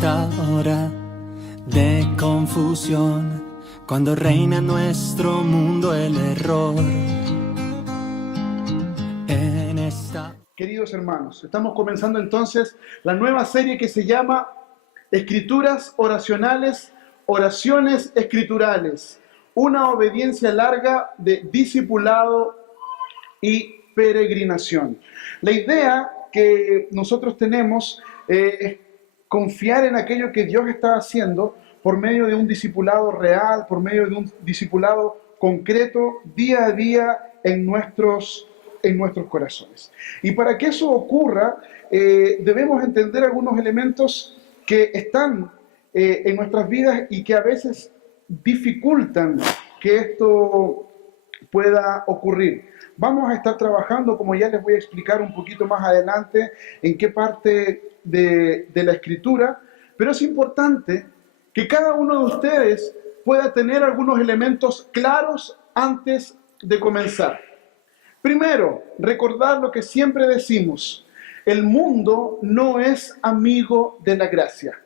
esta hora de confusión, cuando reina en nuestro mundo el error. Queridos hermanos, estamos comenzando entonces la nueva serie que se llama Escrituras Oracionales, Oraciones Escriturales, una obediencia larga de discipulado y peregrinación. La idea que nosotros tenemos es confiar en aquello que Dios está haciendo por medio de un discipulado real, por medio de un discipulado concreto, día a día en nuestros corazones. Y para que eso ocurra, debemos entender algunos elementos que están en nuestras vidas y que a veces dificultan que esto pueda ocurrir. Vamos a estar trabajando, como ya les voy a explicar un poquito más adelante, en qué parte de la Escritura, pero es importante que cada uno de ustedes pueda tener algunos elementos claros antes de comenzar. Primero, recordar lo que siempre decimos: el mundo no es amigo de la gracia.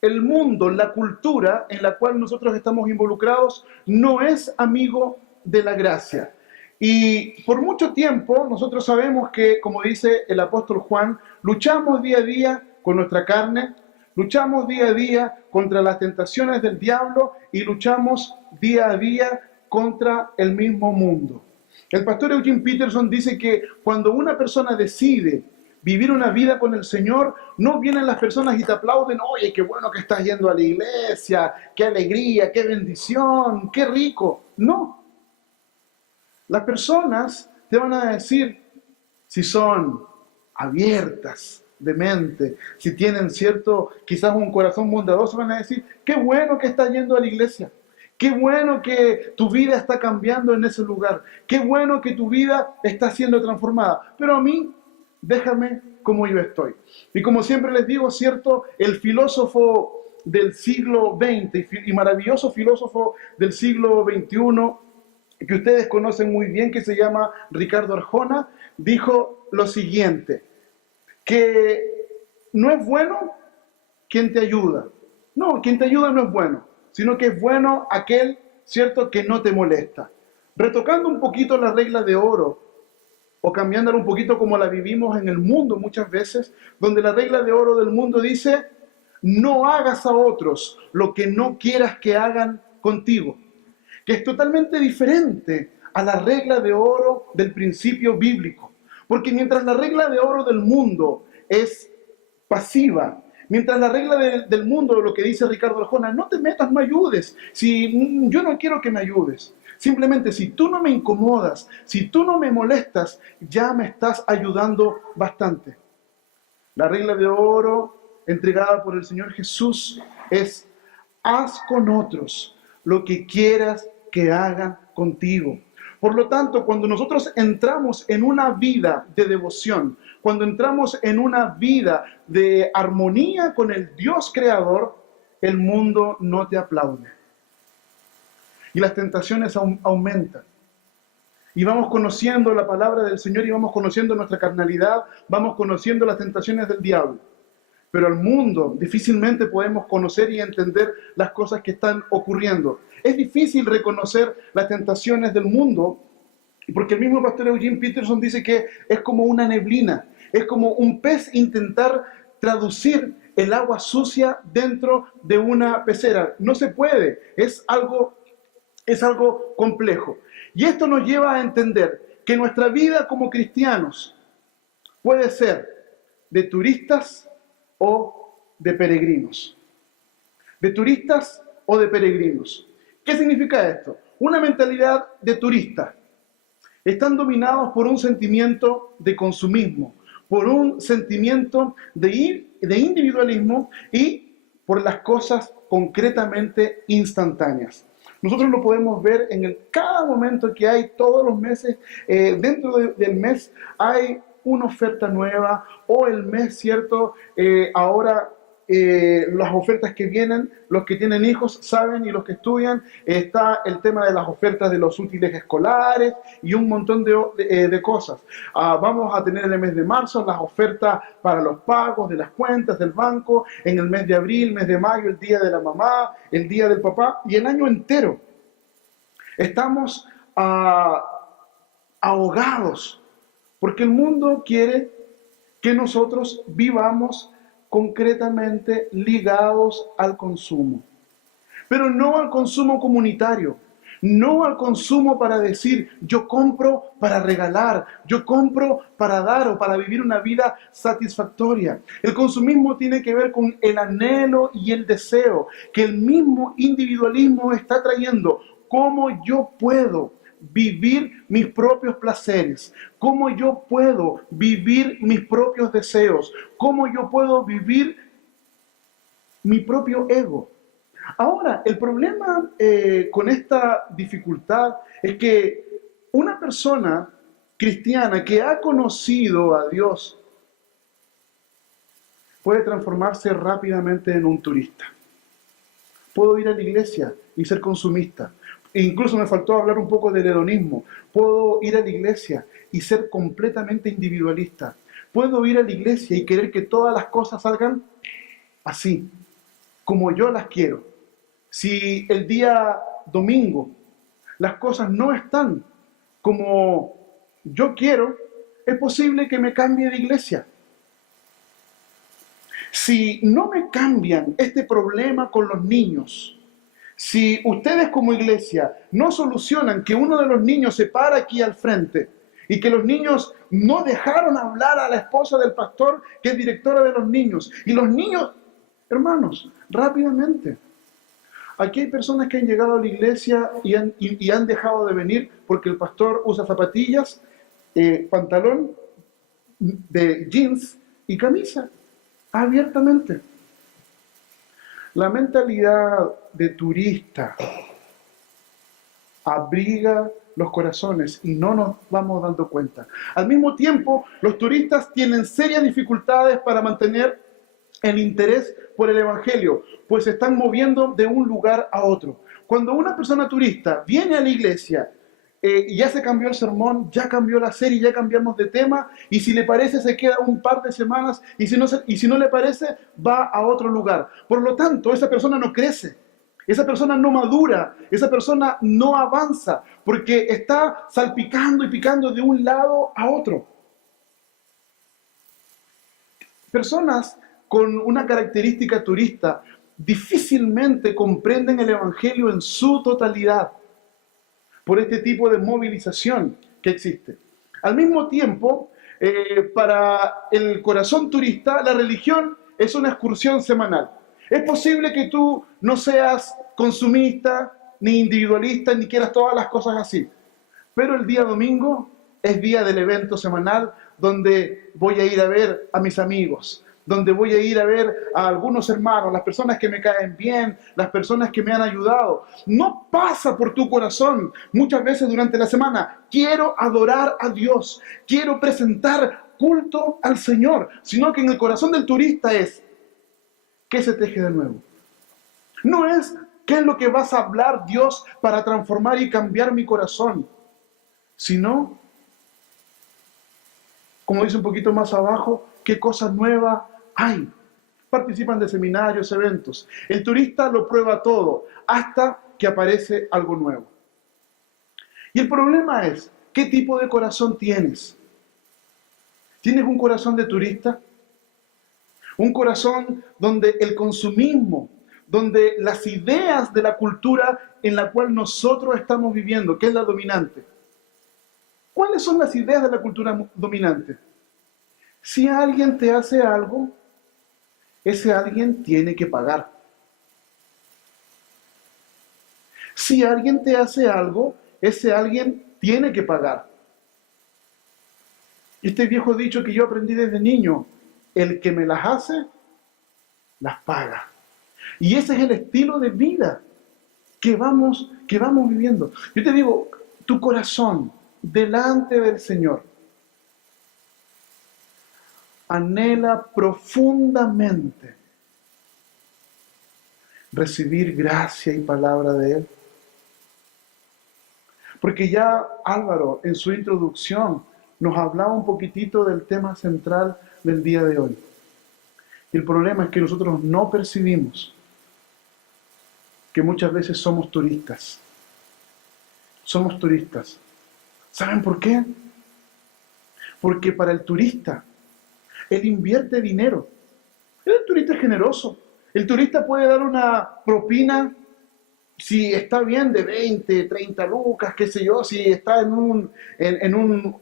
El mundo, la cultura en la cual nosotros estamos involucrados, no es amigo de la gracia. Y por mucho tiempo nosotros sabemos que, como dice el apóstol Juan, luchamos día a día con nuestra carne, luchamos día a día contra las tentaciones del diablo y luchamos día a día contra el mismo mundo. El pastor Eugene Peterson dice que cuando una persona decide vivir una vida con el Señor, no vienen las personas y te aplauden: oye, qué bueno que estás yendo a la iglesia, qué alegría, qué bendición, qué rico. No. Las personas te van a decir, si son abiertas de mente, si tienen quizás un corazón bondadoso, van a decir: qué bueno que estás yendo a la iglesia. Qué bueno que tu vida está cambiando en ese lugar. Qué bueno que tu vida está siendo transformada. Pero a mí, déjame como yo estoy. Y como siempre les digo, ¿cierto? El filósofo del siglo XX y maravilloso filósofo del siglo XXI, que ustedes conocen muy bien, que se llama Ricardo Arjona, dijo lo siguiente: que no es bueno quien te ayuda. No, quien te ayuda no es bueno, sino que es bueno aquel, ¿cierto?, que no te molesta. Retocando un poquito la regla de oro, o cambiándola un poquito como la vivimos en el mundo muchas veces, donde la regla de oro del mundo dice: no hagas a otros lo que no quieras que hagan contigo, que es totalmente diferente a la regla de oro del principio bíblico. Porque mientras la regla de oro del mundo es pasiva, mientras la regla del mundo, lo que dice Ricardo Arjona, no te metas, no ayudes, si yo no quiero que me ayudes, simplemente si tú no me incomodas, si tú no me molestas, ya me estás ayudando bastante. La regla de oro entregada por el Señor Jesús es: haz con otros lo que quieras que hagan contigo. Por lo tanto, cuando nosotros entramos en una vida de devoción, cuando entramos en una vida de armonía con el Dios creador, el mundo no te aplaude. Y las tentaciones aumentan. Y vamos conociendo la palabra del Señor y vamos conociendo nuestra carnalidad, vamos conociendo las tentaciones del diablo. Pero al mundo difícilmente podemos conocer y entender las cosas que están ocurriendo. Es difícil reconocer las tentaciones del mundo, porque el mismo pastor Eugene Peterson dice que es como una neblina, es como un pez intentar traducir el agua sucia dentro de una pecera. No se puede, es algo complejo. Y esto nos lleva a entender que nuestra vida como cristianos puede ser de turistas o de peregrinos. De turistas o de peregrinos. ¿Qué significa esto? Una mentalidad de turista. Están dominados por un sentimiento de consumismo, por un sentimiento de individualismo y por las cosas concretamente instantáneas. Nosotros lo podemos ver en cada momento que hay, todos los meses, dentro del mes hay una oferta nueva, o el mes, ¿cierto? Ahora las ofertas que vienen, los que tienen hijos saben y los que estudian, está el tema de las ofertas de los útiles escolares y un montón de cosas. Vamos a tener en el mes de marzo las ofertas para los pagos de las cuentas del banco, en el mes de abril, mes de mayo, el día de la mamá, el día del papá y el año entero. Estamos ahogados porque el mundo quiere que nosotros vivamos concretamente ligados al consumo, pero no al consumo comunitario, no al consumo para decir yo compro para regalar, yo compro para dar o para vivir una vida satisfactoria. El consumismo tiene que ver con el anhelo y el deseo que el mismo individualismo está trayendo. ¿Cómo yo puedo vivir mis propios placeres? ¿Cómo yo puedo vivir mis propios deseos? ¿Cómo yo puedo vivir mi propio ego? Ahora, el problema con esta dificultad es que una persona cristiana que ha conocido a Dios puede transformarse rápidamente en un turista. Puedo ir a la iglesia y ser consumista. Incluso me faltó hablar un poco del hedonismo. Puedo ir a la iglesia y ser completamente individualista. Puedo ir a la iglesia y querer que todas las cosas salgan así, como yo las quiero. Si el día domingo las cosas no están como yo quiero, es posible que me cambie de iglesia. Si no me cambian este problema con los niños, si ustedes como iglesia no solucionan que uno de los niños se para aquí al frente y que los niños no dejaron hablar a la esposa del pastor, que es directora de los niños, y los niños, hermanos, rápidamente. Aquí hay personas que han llegado a la iglesia y han dejado de venir porque el pastor usa zapatillas, pantalón de jeans y camisa, abiertamente. La mentalidad de turista abriga los corazones y no nos vamos dando cuenta. Al mismo tiempo, los turistas tienen serias dificultades para mantener el interés por el evangelio, pues se están moviendo de un lugar a otro. Cuando una persona turista viene a la iglesia, ya se cambió el sermón, ya cambió la serie, ya cambiamos de tema, y si le parece se queda un par de semanas, y si no le parece, va a otro lugar. Por lo tanto, esa persona no crece, esa persona no madura, esa persona no avanza, porque está salpicando y picando de un lado a otro. Personas con una característica turista difícilmente comprenden el evangelio en su totalidad, por este tipo de movilización que existe. Al mismo tiempo, para el corazón turista, la religión es una excursión semanal. Es posible que tú no seas consumista, ni individualista, ni quieras todas las cosas así. Pero el día domingo es día del evento semanal donde voy a ir a ver a mis amigos, donde voy a ir a ver a algunos hermanos, las personas que me caen bien, las personas que me han ayudado. No pasa por tu corazón muchas veces durante la semana, quiero adorar a Dios, quiero presentar culto al Señor, sino que en el corazón del turista es, ¿qué se teje de nuevo? No es, ¿qué es lo que vas a hablar Dios para transformar y cambiar mi corazón? Sino, como dice un poquito más abajo, ¿qué cosas nuevas hay? Participan de seminarios, eventos. El turista lo prueba todo hasta que aparece algo nuevo. Y el problema es, ¿qué tipo de corazón tienes? ¿Tienes un corazón de turista? Un corazón donde el consumismo, donde las ideas de la cultura en la cual nosotros estamos viviendo, que es la dominante. ¿Cuáles son las ideas de la cultura dominante? Si alguien te hace algo, ese alguien tiene que pagar. Si alguien te hace algo, ese alguien tiene que pagar. Este viejo dicho que yo aprendí desde niño, el que me las hace, las paga. Y ese es el estilo de vida que vamos viviendo. Yo te digo, tu corazón delante del Señor anhela profundamente recibir gracia y palabra de Él. Porque ya Álvaro en su introducción nos hablaba un poquitito del tema central del día de hoy. Y el problema es que nosotros no percibimos que muchas veces somos turistas. Somos turistas. ¿Saben por qué? Porque para el turista, él invierte dinero. El turista es generoso. El turista puede dar una propina, si está bien, de 20, 30 lucas, qué sé yo, si está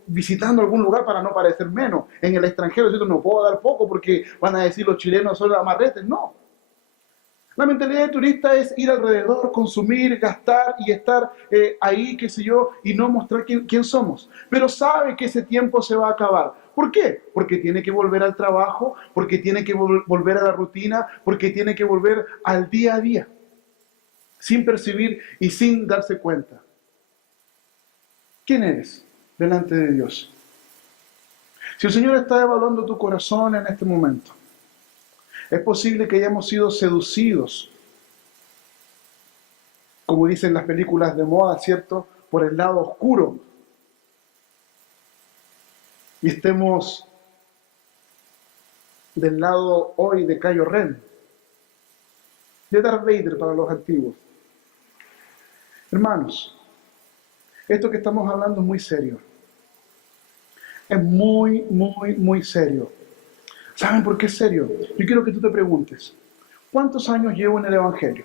visitando algún lugar para no parecer menos. En el extranjero, ¿cierto? No puedo dar poco porque van a decir los chilenos son amarretes. No. La mentalidad de turista es ir alrededor, consumir, gastar y estar ahí, qué sé yo, y no mostrar quién somos. Pero sabe que ese tiempo se va a acabar. ¿Por qué? Porque tiene que volver al trabajo, porque tiene que volver a la rutina, porque tiene que volver al día a día, sin percibir y sin darse cuenta. ¿Quién eres delante de Dios? Si el Señor está evaluando tu corazón en este momento, es posible que hayamos sido seducidos, como dicen las películas de moda, ¿cierto?, por el lado oscuro. Y estemos del lado hoy de Kylo Ren, de Darth Vader para los antiguos. Hermanos, esto que estamos hablando es muy serio. Es muy, muy, muy serio. ¿Saben por qué es serio? Yo quiero que tú te preguntes, ¿cuántos años llevo en el Evangelio?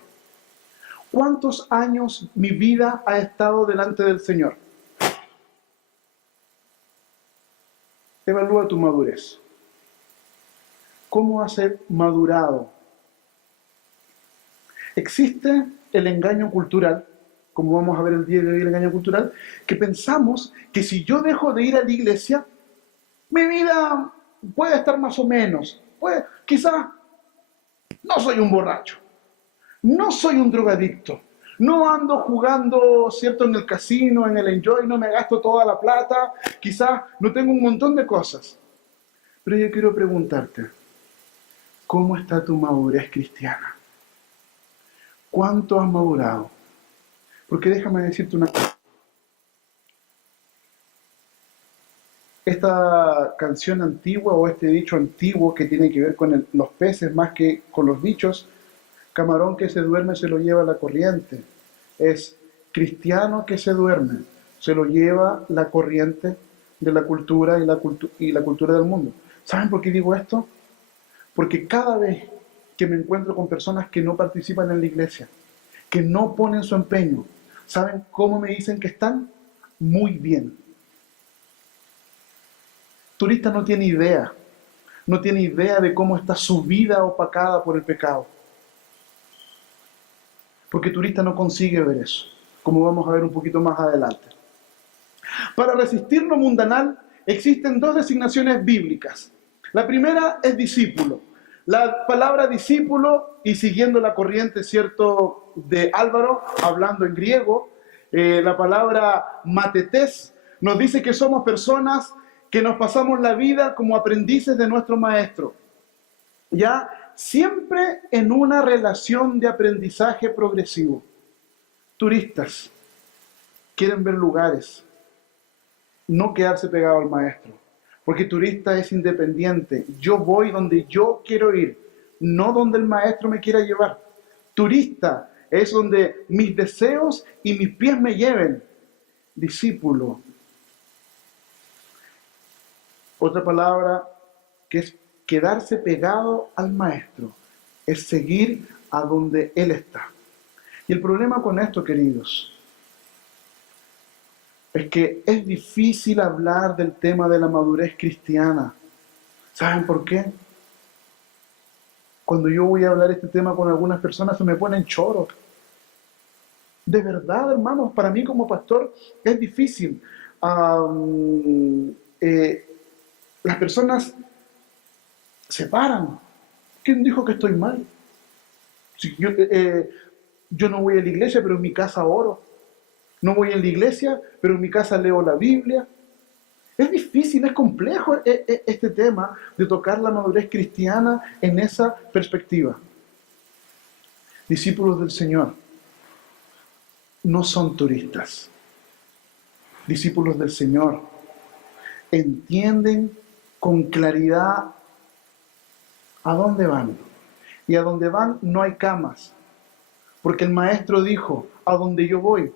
¿Cuántos años mi vida ha estado delante del Señor? Evalúa tu madurez. ¿Cómo has madurado? Existe el engaño cultural, como vamos a ver el día de hoy, el engaño cultural, que pensamos que si yo dejo de ir a la iglesia, mi vida puede estar más o menos. Quizás no soy un borracho, no soy un drogadicto, no ando jugando, ¿cierto?, en el casino, en el enjoy, no me gasto toda la plata, quizás no tengo un montón de cosas. Pero yo quiero preguntarte, ¿cómo está tu madurez cristiana? ¿Cuánto has madurado? Porque déjame decirte una cosa. Esta canción antigua o este dicho antiguo que tiene que ver con los peces más que con los bichos, camarón que se duerme se lo lleva la corriente. Es cristiano que se duerme, se lo lleva la corriente de la cultura y la cultura del mundo. ¿Saben por qué digo esto? Porque cada vez que me encuentro con personas que no participan en la iglesia, que no ponen su empeño, ¿saben cómo me dicen que están? Muy bien. Turista no tiene idea de cómo está su vida opacada por el pecado. Porque turista no consigue ver eso, como vamos a ver un poquito más adelante. Para resistir lo mundanal existen dos designaciones bíblicas. La primera es discípulo. La palabra discípulo, y siguiendo la corriente, ¿cierto?, de Álvaro, hablando en griego, la palabra matetés nos dice que somos personas que nos pasamos la vida como aprendices de nuestro maestro. ¿Ya? Siempre en una relación de aprendizaje progresivo. Turistas quieren ver lugares, no quedarse pegado al maestro. Porque turista es independiente. Yo voy donde yo quiero ir, no donde el maestro me quiera llevar. Turista es donde mis deseos y mis pies me lleven. Discípulo. Otra palabra que es quedarse pegado al maestro, es seguir a donde él está. Y el problema con esto, queridos, es que es difícil hablar del tema de la madurez cristiana. ¿Saben por qué? Cuando yo voy a hablar este tema con algunas personas se me ponen choros. De verdad, hermanos, para mí como pastor es difícil. Las personas se paran. ¿Quién dijo que estoy mal? Si yo no voy a la iglesia, pero en mi casa oro. No voy a la iglesia, pero en mi casa leo la Biblia. Es difícil, es complejo este tema de tocar la madurez cristiana en esa perspectiva. Discípulos del Señor no son turistas. Discípulos del Señor entienden con claridad a dónde van. Y a dónde van no hay camas. Porque el Maestro dijo, a donde yo voy,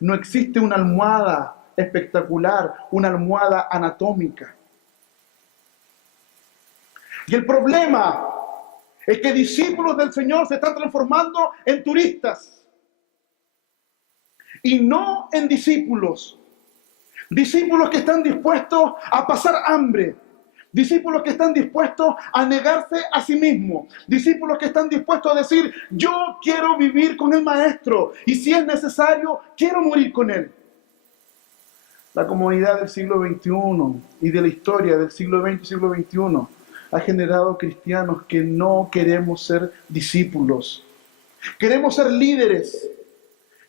no existe una almohada espectacular, una almohada anatómica. Y el problema es que discípulos del Señor se están transformando en turistas y no en discípulos. Discípulos que están dispuestos a pasar hambre. Discípulos que están dispuestos a negarse a sí mismos. Discípulos que están dispuestos a decir, yo quiero vivir con el Maestro y si es necesario, quiero morir con Él. La comodidad del siglo XXI y de la historia del siglo XX y siglo XXI ha generado cristianos que no queremos ser discípulos. Queremos ser líderes.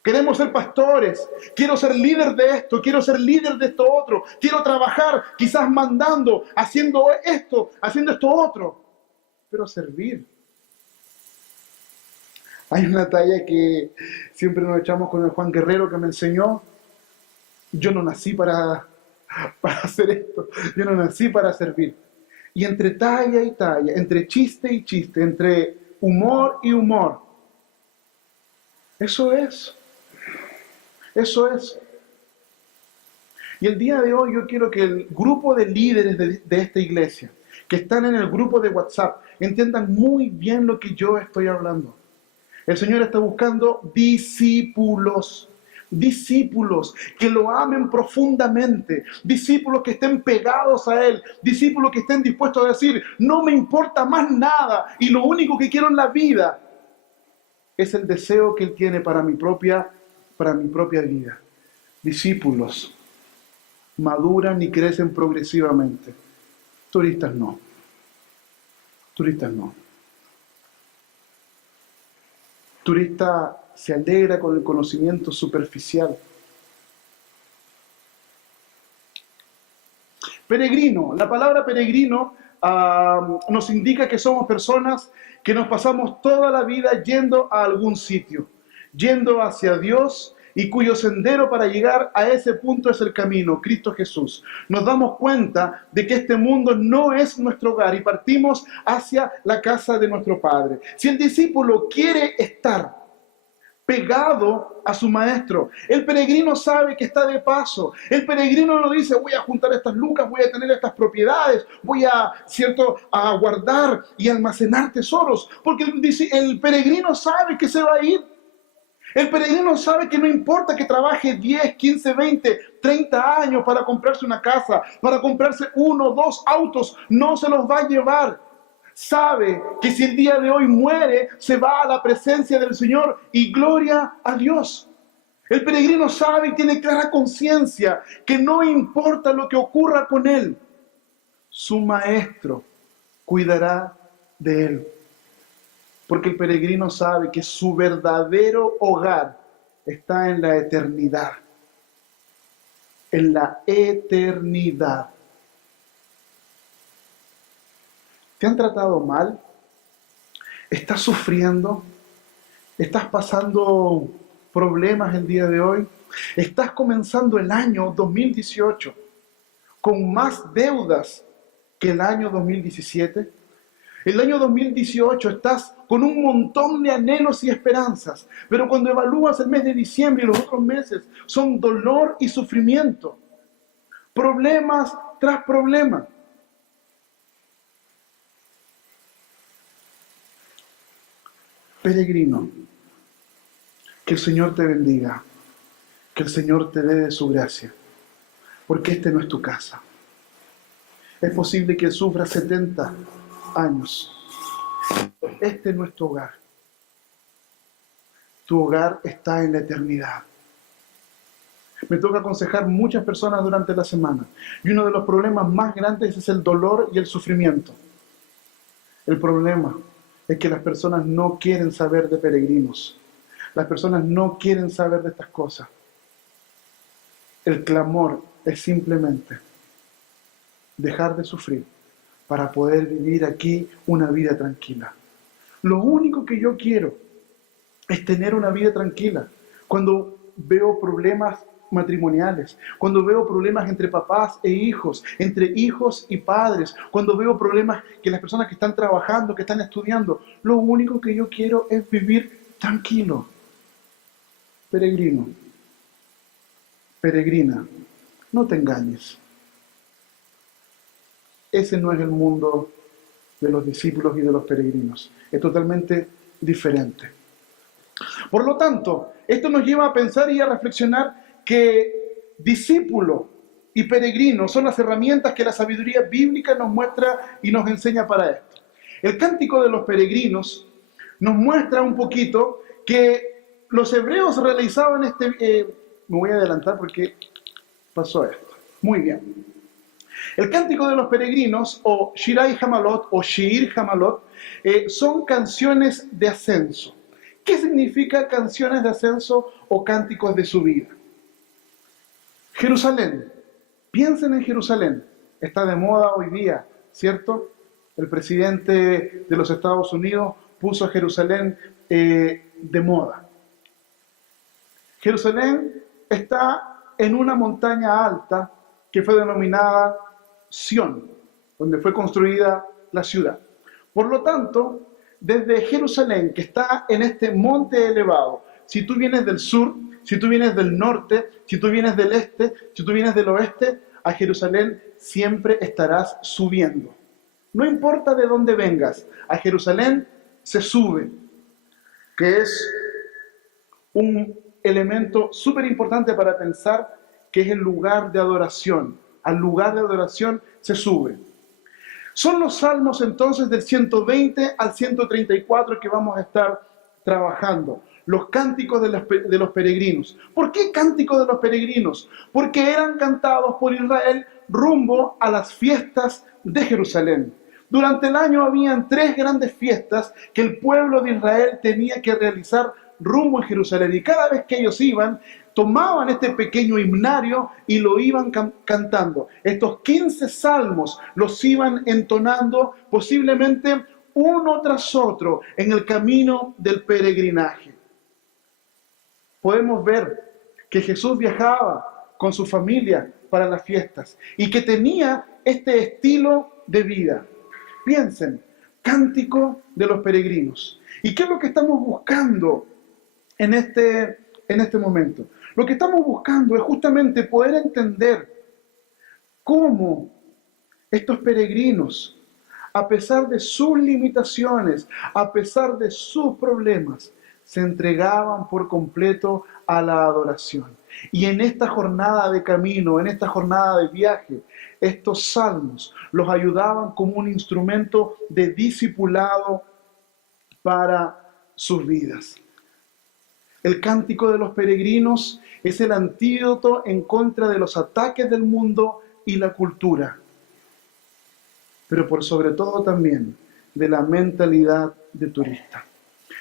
Queremos ser pastores. Quiero ser líder de esto. Quiero ser líder de esto otro. Quiero trabajar quizás mandando, haciendo esto otro. Pero servir. Hay una talla que siempre nos echamos con el Juan Guerrero que me enseñó. Yo no nací para hacer esto. Yo no nací para servir. Y entre talla y talla, entre chiste y chiste, entre humor y humor, eso es. Eso es. Y el día de hoy yo quiero que el grupo de líderes de esta iglesia, que están en el grupo de WhatsApp, entiendan muy bien lo que yo estoy hablando. El Señor está buscando discípulos. Discípulos que lo amen profundamente, discípulos que estén pegados a Él, discípulos que estén dispuestos a decir, no me importa más nada y lo único que quiero en la vida es el deseo que Él tiene para mi propia vida. Discípulos maduran y crecen progresivamente. Turistas no. Turistas no. Turista se alegra con el conocimiento superficial. Peregrino. La palabra peregrino nos indica que somos personas que nos pasamos toda la vida yendo a algún sitio, yendo hacia Dios y cuyo sendero para llegar a ese punto es el camino, Cristo Jesús. Nos damos cuenta de que este mundo no es nuestro hogar y partimos hacia la casa de nuestro Padre. Si el discípulo quiere estar pegado a su maestro, el peregrino sabe que está de paso. El peregrino no dice, voy a juntar estas lucas, voy a tener estas propiedades, voy a guardar y almacenar tesoros, porque el peregrino sabe que se va a ir. El peregrino sabe que no importa que trabaje 10, 15, 20, 30 años para comprarse una casa, para comprarse 1 o 2 autos, no se los va a llevar. Sabe que si el día de hoy muere, se va a la presencia del Señor y gloria a Dios. El peregrino sabe y tiene clara conciencia que no importa lo que ocurra con él, su maestro cuidará de él. Porque el peregrino sabe que su verdadero hogar está en la eternidad. En la eternidad. ¿Te han tratado mal? ¿Estás sufriendo? ¿Estás pasando problemas el día de hoy? ¿Estás comenzando el año 2018 con más deudas que el año 2017? El año 2018 estás con un montón de anhelos y esperanzas, pero cuando evalúas el mes de diciembre y los otros meses, son dolor y sufrimiento. Problemas tras problemas. Peregrino, que el Señor te bendiga, que el Señor te dé de su gracia, porque este no es tu casa. Es posible que sufras 70 años. Este no es tu hogar. Tu hogar está en la eternidad. Me toca aconsejar muchas personas durante la semana, y uno de los problemas más grandes es el dolor y el sufrimiento. El problema es que las personas no quieren saber de peregrinos. Las personas no quieren saber de estas cosas. El clamor es simplemente dejar de sufrir para poder vivir aquí una vida tranquila. Lo único que yo quiero es tener una vida tranquila. Cuando veo problemas matrimoniales, cuando veo problemas entre papás e hijos, entre hijos y padres, cuando veo problemas que las personas que están trabajando, que están estudiando, lo único que yo quiero es vivir tranquilo. Peregrino, peregrina, no te engañes. Ese no es el mundo de los discípulos y de los peregrinos. Es totalmente diferente. Por lo tanto, esto nos lleva a pensar y a reflexionar que discípulo y peregrino son las herramientas que la sabiduría bíblica nos muestra y nos enseña para esto. El Cántico de los Peregrinos nos muestra un poquito que los hebreos realizaban me voy a adelantar porque pasó esto. Muy bien. El Cántico de los Peregrinos, o Shirai Hamalot, o Shir Hamalot, son canciones de ascenso. ¿Qué significa canciones de ascenso o cánticos de subida? Jerusalén. Piensen en Jerusalén. Está de moda hoy día, ¿cierto? El presidente de los Estados Unidos puso a Jerusalén de moda. Jerusalén está en una montaña alta que fue denominada Sión, donde fue construida la ciudad. Por lo tanto, desde Jerusalén, que está en este monte elevado, si tú vienes del sur, si tú vienes del norte, si tú vienes del este, si tú vienes del oeste, a Jerusalén siempre estarás subiendo. No importa de dónde vengas, a Jerusalén se sube, que es un elemento súper importante para pensar que es el lugar de adoración. Al lugar de adoración se sube. Son los salmos entonces del 120 al 134 que vamos a estar trabajando. Los cánticos de los peregrinos. ¿Por qué cánticos de los peregrinos? Porque eran cantados por Israel rumbo a las fiestas de Jerusalén. Durante el año habían 3 grandes fiestas que el pueblo de Israel tenía que realizar rumbo a Jerusalén. Y cada vez que ellos iban, tomaban este pequeño himnario y lo iban cantando. Estos 15 salmos los iban entonando posiblemente uno tras otro en el camino del peregrinaje. Podemos ver que Jesús viajaba con su familia para las fiestas y que tenía este estilo de vida. Piensen, cántico de los peregrinos. ¿Y qué es lo que estamos buscando en este momento? Lo que estamos buscando es justamente poder entender cómo estos peregrinos, a pesar de sus limitaciones, a pesar de sus problemas, se entregaban por completo a la adoración. Y en esta jornada de camino, en esta jornada de viaje, estos salmos los ayudaban como un instrumento de discipulado para sus vidas. El Cántico de los Peregrinos es el antídoto en contra de los ataques del mundo y la cultura, pero por sobre todo también de la mentalidad de turista.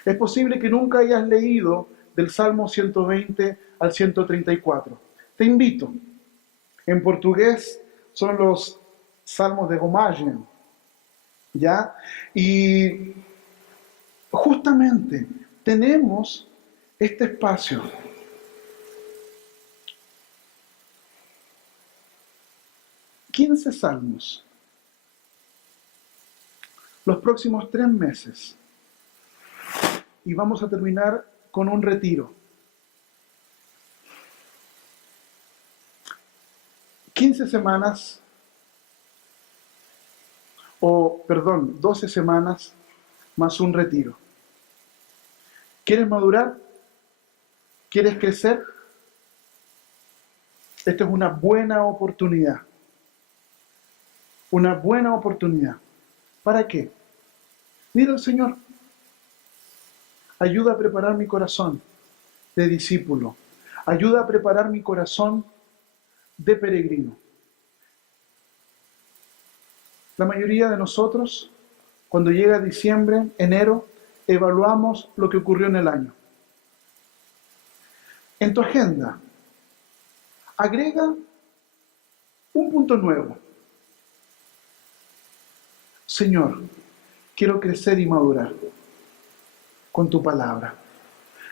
Es posible que nunca hayas leído del Salmo 120 al 134. Te invito. En portugués son los Salmos de Gomagen, ¿ya? Y justamente tenemos este espacio. $15 salmos. Los próximos 3 meses. Y vamos a terminar con un retiro. 15 semanas, 12 semanas más un retiro. ¿Quieres madurar? ¿Quieres crecer? Esta es una buena oportunidad. Una buena oportunidad. ¿Para qué? Mira al Señor. Ayuda a preparar mi corazón de discípulo. Ayuda a preparar mi corazón de peregrino. La mayoría de nosotros, cuando llega diciembre, enero, evaluamos lo que ocurrió en el año. En tu agenda, agrega un punto nuevo. Señor, quiero crecer y madurar con tu palabra.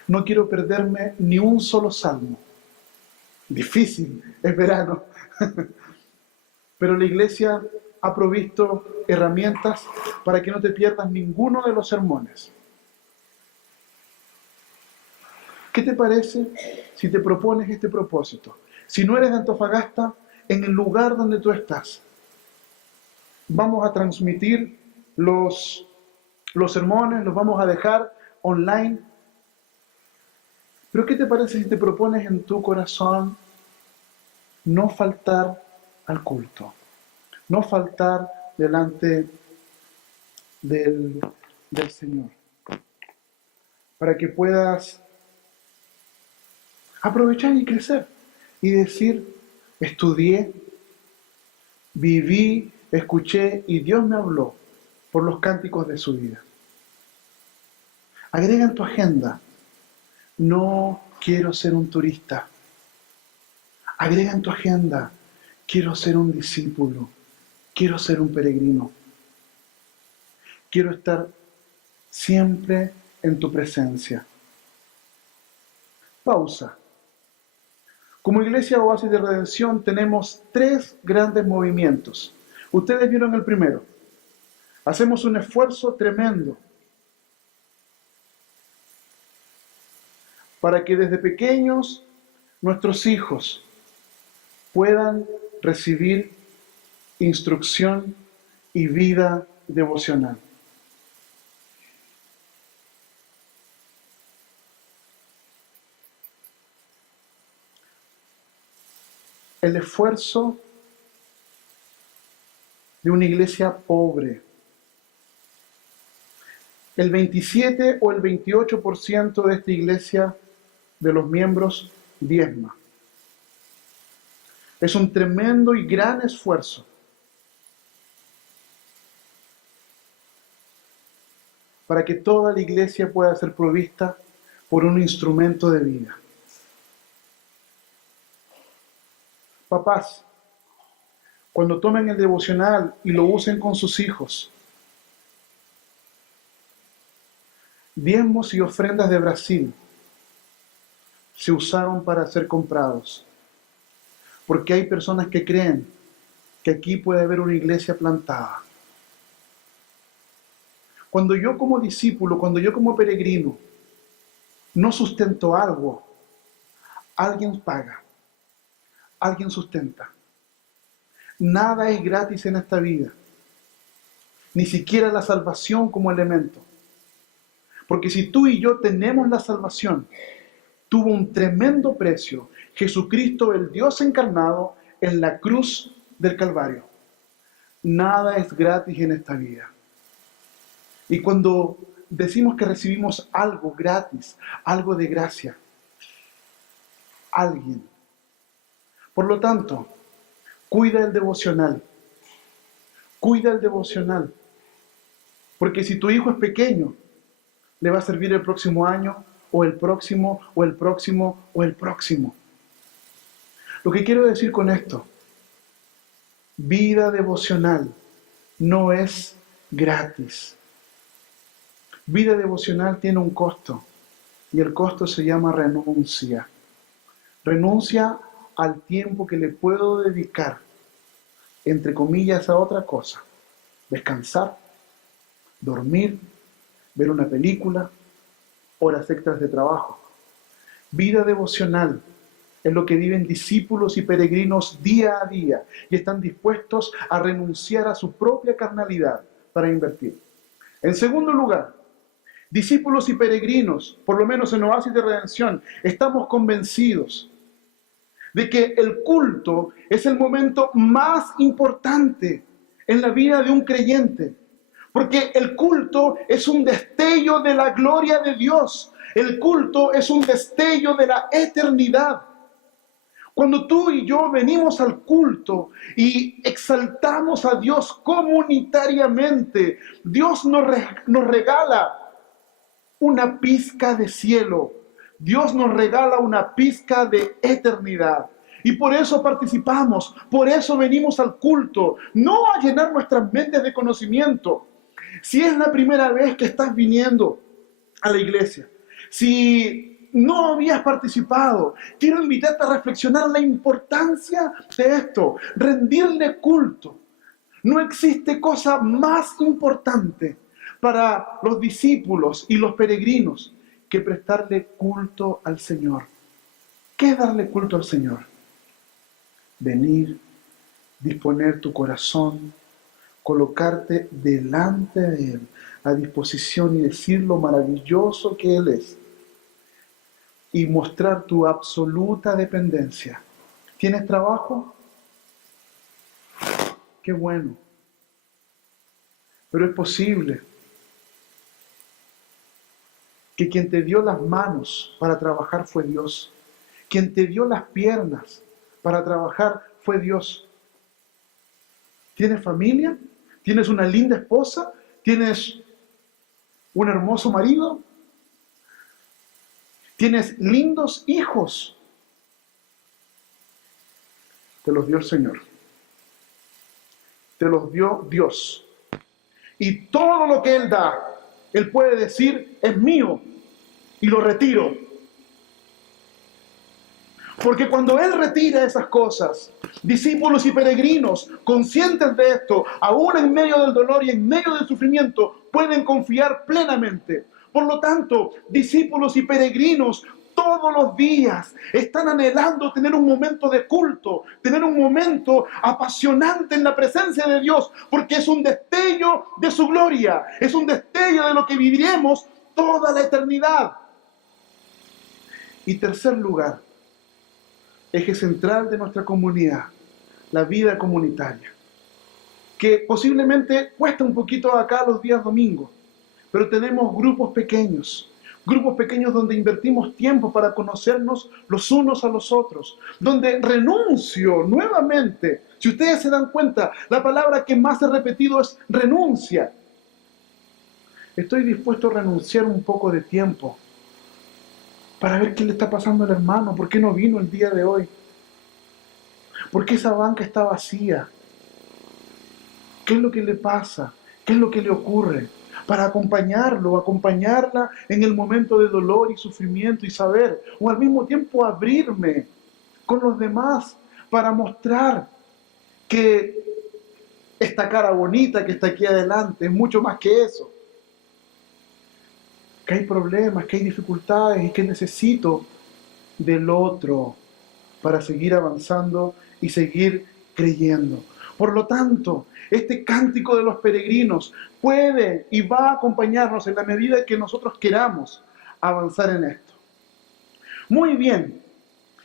No quiero perderme ni un solo salmo. Difícil, es verano. Pero la iglesia ha provisto herramientas para que no te pierdas ninguno de los sermones. ¿Qué te parece si te propones este propósito? Si no eres de Antofagasta, en el lugar donde tú estás, vamos a transmitir los sermones, los vamos a dejar online. Pero ¿qué te parece si te propones en tu corazón no faltar al culto? No faltar delante del Señor. Para que puedas aprovechar y crecer y decir, estudié, viví, escuché y Dios me habló por los cánticos de su vida. Agrega en tu agenda, no quiero ser un turista. Agrega en tu agenda, quiero ser un discípulo, quiero ser un peregrino. Quiero estar siempre en tu presencia. Pausa. Como Iglesia Oasis de Redención tenemos 3 grandes movimientos. Ustedes vieron el primero. Hacemos un esfuerzo tremendo para que desde pequeños nuestros hijos puedan recibir instrucción y vida devocional. El esfuerzo de una iglesia pobre. El 27 o el 28% de esta iglesia, de los miembros, diezma. Es un tremendo y gran esfuerzo para que toda la iglesia pueda ser provista por un instrumento de vida. Papás, cuando tomen el devocional y lo usen con sus hijos, diezmos y ofrendas de Brasil se usaron para ser comprados. Porque hay personas que creen que aquí puede haber una iglesia plantada. Cuando yo como discípulo, cuando yo como peregrino, no sustento algo, alguien paga, alguien sustenta. Nada es gratis en esta vida, ni siquiera la salvación como elemento. Porque si tú y yo tenemos la salvación, tuvo un tremendo precio Jesucristo, el Dios encarnado, en la cruz del Calvario. Nada es gratis en esta vida. Y cuando decimos que recibimos algo gratis, algo de gracia, alguien. Por lo tanto, cuida el devocional. Cuida el devocional. Porque si tu hijo es pequeño, le va a servir el próximo año, o el próximo, o el próximo, o el próximo. Lo que quiero decir con esto, vida devocional no es gratis. Vida devocional tiene un costo, y el costo se llama renuncia. Renuncia al tiempo que le puedo dedicar, entre comillas, a otra cosa. Descansar, dormir, ver una película, horas extras de trabajo. Vida devocional es lo que viven discípulos y peregrinos día a día y están dispuestos a renunciar a su propia carnalidad para invertir. En segundo lugar, discípulos y peregrinos, por lo menos en Oasis de Redención, estamos convencidos de que el culto es el momento más importante en la vida de un creyente. Porque el culto es un destello de la gloria de Dios. El culto es un destello de la eternidad. Cuando tú y yo venimos al culto y exaltamos a Dios comunitariamente, Dios nos regala una pizca de cielo. Dios nos regala una pizca de eternidad. Y por eso participamos, por eso venimos al culto, no a llenar nuestras mentes de conocimiento. Si es la primera vez que estás viniendo a la iglesia, si no habías participado, quiero invitarte a reflexionar la importancia de esto, rendirle culto. No existe cosa más importante para los discípulos y los peregrinos que prestarle culto al Señor. ¿Qué es darle culto al Señor? Venir, disponer tu corazón, colocarte delante de Él, a disposición y decir lo maravilloso que Él es. Y mostrar tu absoluta dependencia. ¿Tienes trabajo? Qué bueno. Pero es posible que quien te dio las manos para trabajar fue Dios. Quien te dio las piernas para trabajar fue Dios. ¿Tienes familia? ¿Tienes una linda esposa? ¿Tienes un hermoso marido? ¿Tienes lindos hijos? Te los dio el Señor. Te los dio Dios. Y todo lo que Él da, Él puede decir, es mío, y lo retiro. Porque cuando Él retira esas cosas, discípulos y peregrinos, conscientes de esto, aún en medio del dolor y en medio del sufrimiento, pueden confiar plenamente. Por lo tanto, discípulos y peregrinos todos los días están anhelando tener un momento de culto, tener un momento apasionante en la presencia de Dios, porque es un destello de su gloria, es un destello de lo que viviremos toda la eternidad. Y tercer lugar, eje central de nuestra comunidad, la vida comunitaria, que posiblemente cuesta un poquito acá los días domingos, pero tenemos grupos pequeños donde invertimos tiempo para conocernos los unos a los otros, donde renuncio nuevamente. Si ustedes se dan cuenta, la palabra que más he repetido es renuncia. Estoy dispuesto a renunciar un poco de tiempo para ver qué le está pasando al hermano, por qué no vino el día de hoy, por qué esa banca está vacía, qué es lo que le pasa, qué es lo que le ocurre, para acompañarlo, acompañarla en el momento de dolor y sufrimiento y saber, o al mismo tiempo abrirme con los demás para mostrar que esta cara bonita que está aquí adelante es mucho más que eso. Que hay problemas, que hay dificultades y que necesito del otro para seguir avanzando y seguir creyendo. Por lo tanto, este cántico de los peregrinos puede y va a acompañarnos en la medida que nosotros queramos avanzar en esto. Muy bien.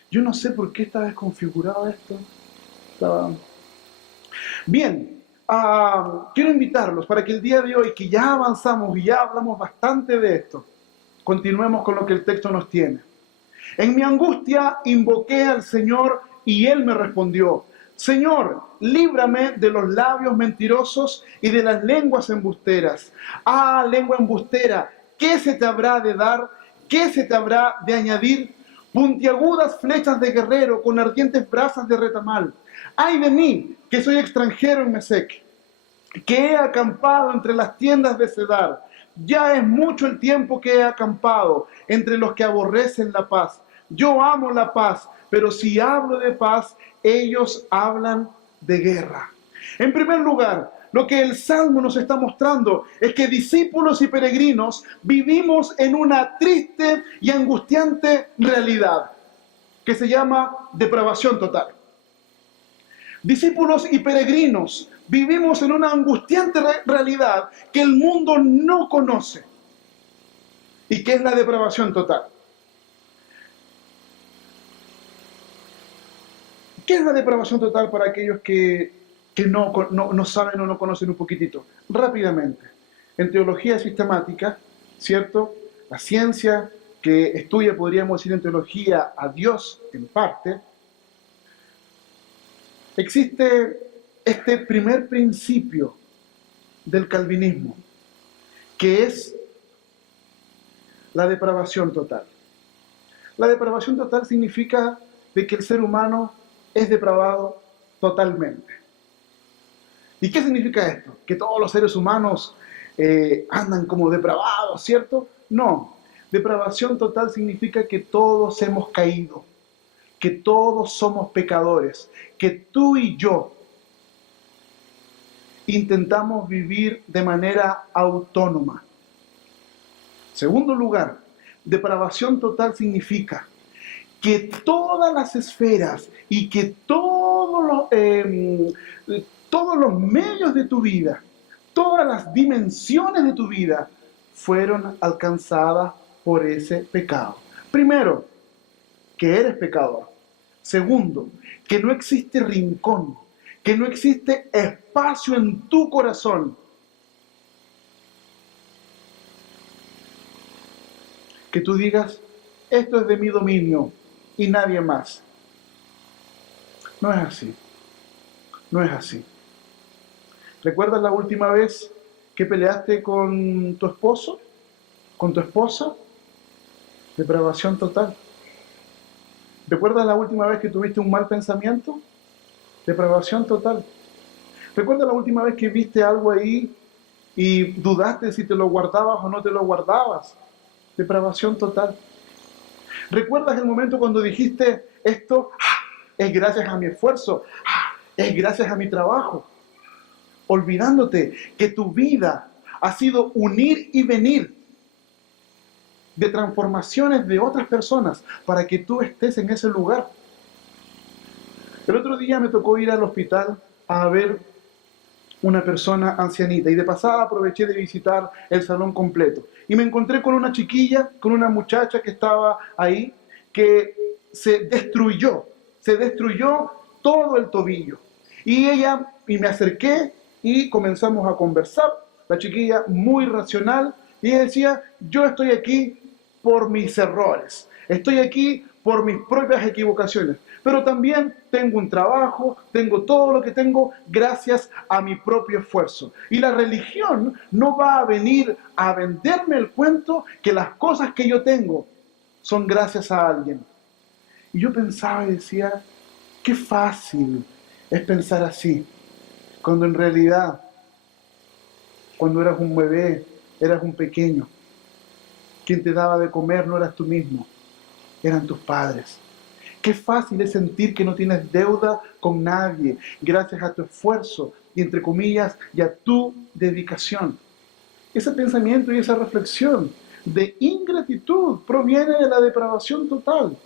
Yo no sé por qué está desconfigurado esto. Bien. Quiero invitarlos para que el día de hoy, que ya avanzamos y ya hablamos bastante de esto, continuemos con lo que el texto nos tiene. En mi angustia invoqué al Señor y Él me respondió. Señor, líbrame de los labios mentirosos y de las lenguas embusteras. Ah, lengua embustera, ¿qué se te habrá de dar? ¿Qué se te habrá de añadir? Puntiagudas flechas de guerrero con ardientes brasas de retamal. ¡Ay de mí, que soy extranjero en Mesec, que he acampado entre las tiendas de Cedar! Ya es mucho el tiempo que he acampado entre los que aborrecen la paz. Yo amo la paz, pero si hablo de paz, ellos hablan de guerra. En primer lugar, lo que el Salmo nos está mostrando es que discípulos y peregrinos vivimos en una triste y angustiante realidad que se llama depravación total. Discípulos y peregrinos vivimos en una angustiante realidad que el mundo no conoce y que es la depravación total. ¿Qué es la depravación total para aquellos que no saben o no conocen un poquitito? Rápidamente, en teología sistemática, ¿cierto? La ciencia que estudia, podríamos decir en teología, a Dios en parte, existe este primer principio del calvinismo, que es la depravación total. La depravación total significa de que el ser humano es depravado totalmente. ¿Y qué significa esto? ¿Que todos los seres humanos andan como depravados, cierto? No. Depravación total significa que todos hemos caído, que todos somos pecadores, que tú y yo intentamos vivir de manera autónoma. Segundo lugar, depravación total significa que todas las esferas y que todos los medios de tu vida, todas las dimensiones de tu vida fueron alcanzadas por ese pecado. Primero, que eres pecador. Segundo, que no existe rincón, que no existe espacio en tu corazón que tú digas, esto es de mi dominio y nadie más. No es así. No es así. ¿Recuerdas la última vez que peleaste con tu esposo? ¿Con tu esposa? Depravación total. ¿Recuerdas la última vez que tuviste un mal pensamiento? Depravación total. ¿Recuerdas la última vez que viste algo ahí y dudaste si te lo guardabas o no te lo guardabas? Depravación total. ¿Recuerdas el momento cuando dijiste esto es gracias a mi esfuerzo, es gracias a mi trabajo? Olvidándote que tu vida ha sido un ir y venir de transformaciones de otras personas para que tú estés en ese lugar. El otro día me tocó ir al hospital a ver una persona ancianita y de pasada aproveché de visitar el salón completo y me encontré con una chiquilla, con una muchacha que estaba ahí que se destruyó todo el tobillo y me acerqué y comenzamos a conversar. La chiquilla muy racional y ella decía, yo estoy aquí por mis errores, estoy aquí por mis propias equivocaciones, pero también tengo un trabajo, tengo todo lo que tengo gracias a mi propio esfuerzo. Y la religión no va a venir a venderme el cuento que las cosas que yo tengo son gracias a alguien. Y yo pensaba y decía, qué fácil es pensar así, cuando en realidad, cuando eras un bebé, eras un pequeño, quien te daba de comer no eras tú mismo, eran tus padres. Qué fácil es sentir que no tienes deuda con nadie, gracias a tu esfuerzo y, entre comillas, y a tu dedicación. Ese pensamiento y esa reflexión de ingratitud proviene de la depravación total.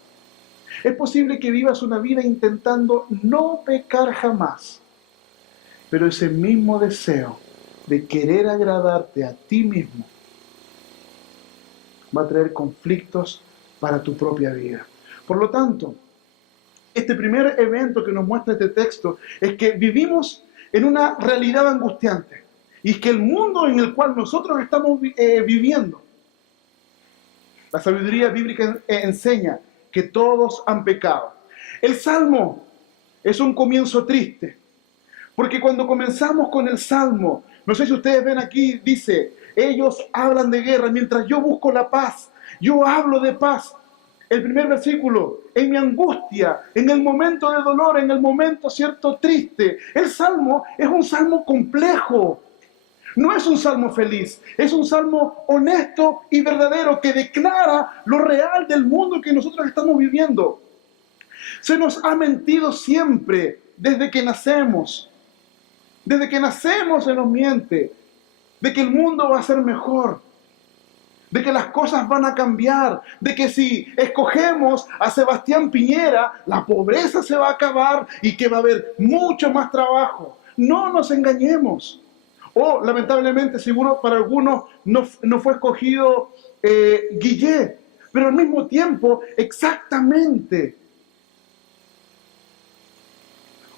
Es posible que vivas una vida intentando no pecar jamás, pero ese mismo deseo de querer agradarte a ti mismo va a traer conflictos para tu propia vida. Por lo tanto, este primer evento que nos muestra este texto es que vivimos en una realidad angustiante y es que el mundo en el cual nosotros estamos viviendo, la sabiduría bíblica enseña que todos han pecado. El Salmo es un comienzo triste, porque cuando comenzamos con el Salmo, no sé si ustedes ven aquí, dice, ellos hablan de guerra mientras yo busco la paz, yo hablo de paz. El primer versículo, en mi angustia, en el momento de dolor, en el momento, cierto, triste. El Salmo es un salmo complejo. No es un salmo feliz, es un salmo honesto y verdadero que declara lo real del mundo que nosotros estamos viviendo. Se nos ha mentido siempre desde que nacemos. Desde que nacemos se nos miente de que el mundo va a ser mejor, de que las cosas van a cambiar, de que si escogemos a Sebastián Piñera, la pobreza se va a acabar y que va a haber mucho más trabajo. No nos engañemos. O, lamentablemente, seguro para algunos no fue escogido Guillet, pero al mismo tiempo, exactamente.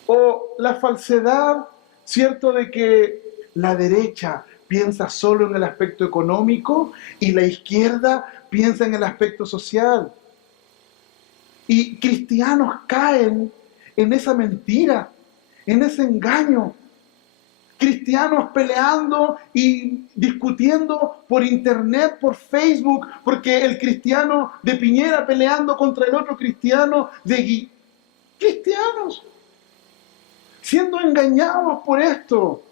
O la falsedad, ¿cierto?, de que la derecha piensa solo en el aspecto económico y la izquierda piensa en el aspecto social. Y cristianos caen en esa mentira, en ese engaño. Cristianos peleando y discutiendo por internet, por Facebook, porque el cristiano de Piñera peleando contra el otro cristiano de cristianos, siendo engañados por esto.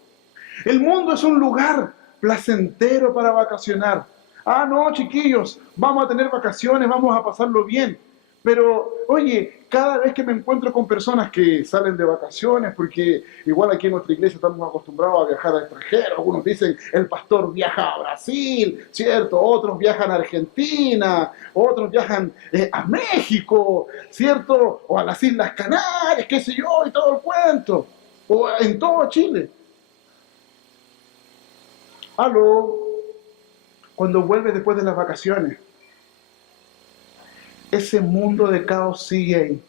El mundo es un lugar placentero para vacacionar. Ah, no, chiquillos, vamos a tener vacaciones, vamos a pasarlo bien. Pero, oye, cada vez que me encuentro con personas que salen de vacaciones, porque igual aquí en nuestra iglesia estamos acostumbrados a viajar al extranjero, algunos dicen el pastor viaja a Brasil, ¿cierto? Otros viajan a Argentina, otros viajan a México, ¿cierto? O a las Islas Canarias, qué sé yo, y todo el cuento. O en todo Chile. Aló, cuando vuelves después de las vacaciones, ese mundo de caos sigue ahí.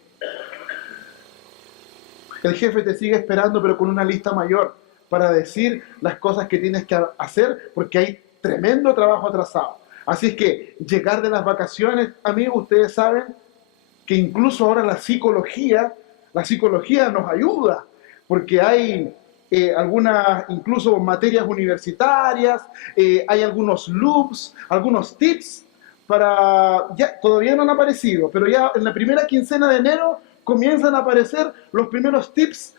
El jefe te sigue esperando, pero con una lista mayor para decir las cosas que tienes que hacer, porque hay tremendo trabajo atrasado. Así es que llegar de las vacaciones, amigos, ustedes saben que incluso ahora la psicología nos ayuda, porque hay algunas, incluso materias universitarias, hay algunos loops, algunos tips ya todavía no han aparecido, pero ya en la primera quincena de enero comienzan a aparecer los primeros tips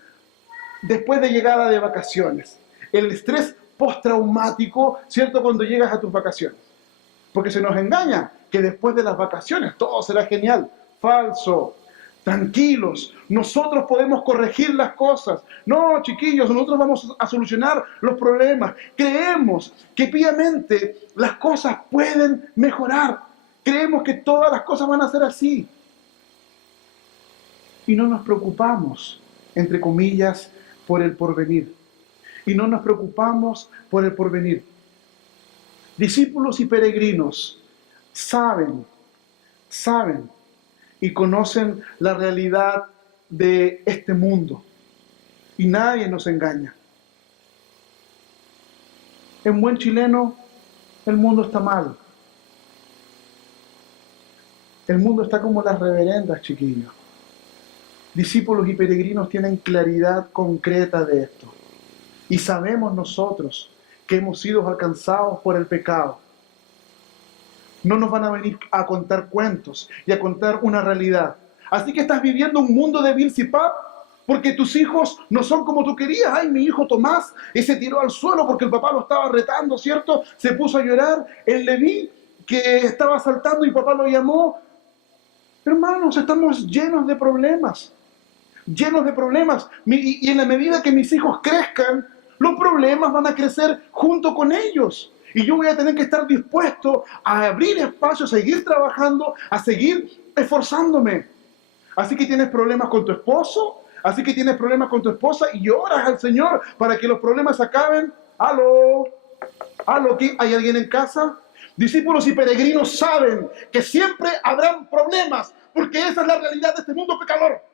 después de llegada de vacaciones. El estrés postraumático, ¿cierto? Cuando llegas a tus vacaciones. Porque se nos engaña que después de las vacaciones todo será genial. Falso. Tranquilos, nosotros podemos corregir las cosas. No, chiquillos, nosotros vamos a solucionar los problemas. Creemos que piamente las cosas pueden mejorar. Creemos que todas las cosas van a ser así. Y no nos preocupamos, entre comillas, por el porvenir. Y no nos preocupamos por el porvenir. Discípulos y peregrinos saben y conocen la realidad de este mundo. Y nadie nos engaña. En buen chileno, el mundo está mal. El mundo está como las reverendas, chiquillos. Discípulos y peregrinos tienen claridad concreta de esto. Y sabemos nosotros que hemos sido alcanzados por el pecado. No nos van a venir a contar cuentos y a contar una realidad. Así que estás viviendo un mundo de Bilzipap porque tus hijos no son como tú querías. Ay, mi hijo Tomás, se tiró al suelo porque el papá lo estaba retando, ¿cierto? Se puso a llorar. El Leví, que estaba saltando y papá lo llamó. Hermanos, estamos llenos de problemas. Llenos de problemas. Y en la medida que mis hijos crezcan, los problemas van a crecer junto con ellos. Y yo voy a tener que estar dispuesto a abrir espacio, a seguir trabajando, a seguir esforzándome. Así que tienes problemas con tu esposo, así que tienes problemas con tu esposa y oras al Señor para que los problemas acaben. ¿Aló? ¿Aló? ¿Hay alguien en casa? Discípulos y peregrinos saben que siempre habrán problemas, porque esa es la realidad de este mundo pecador.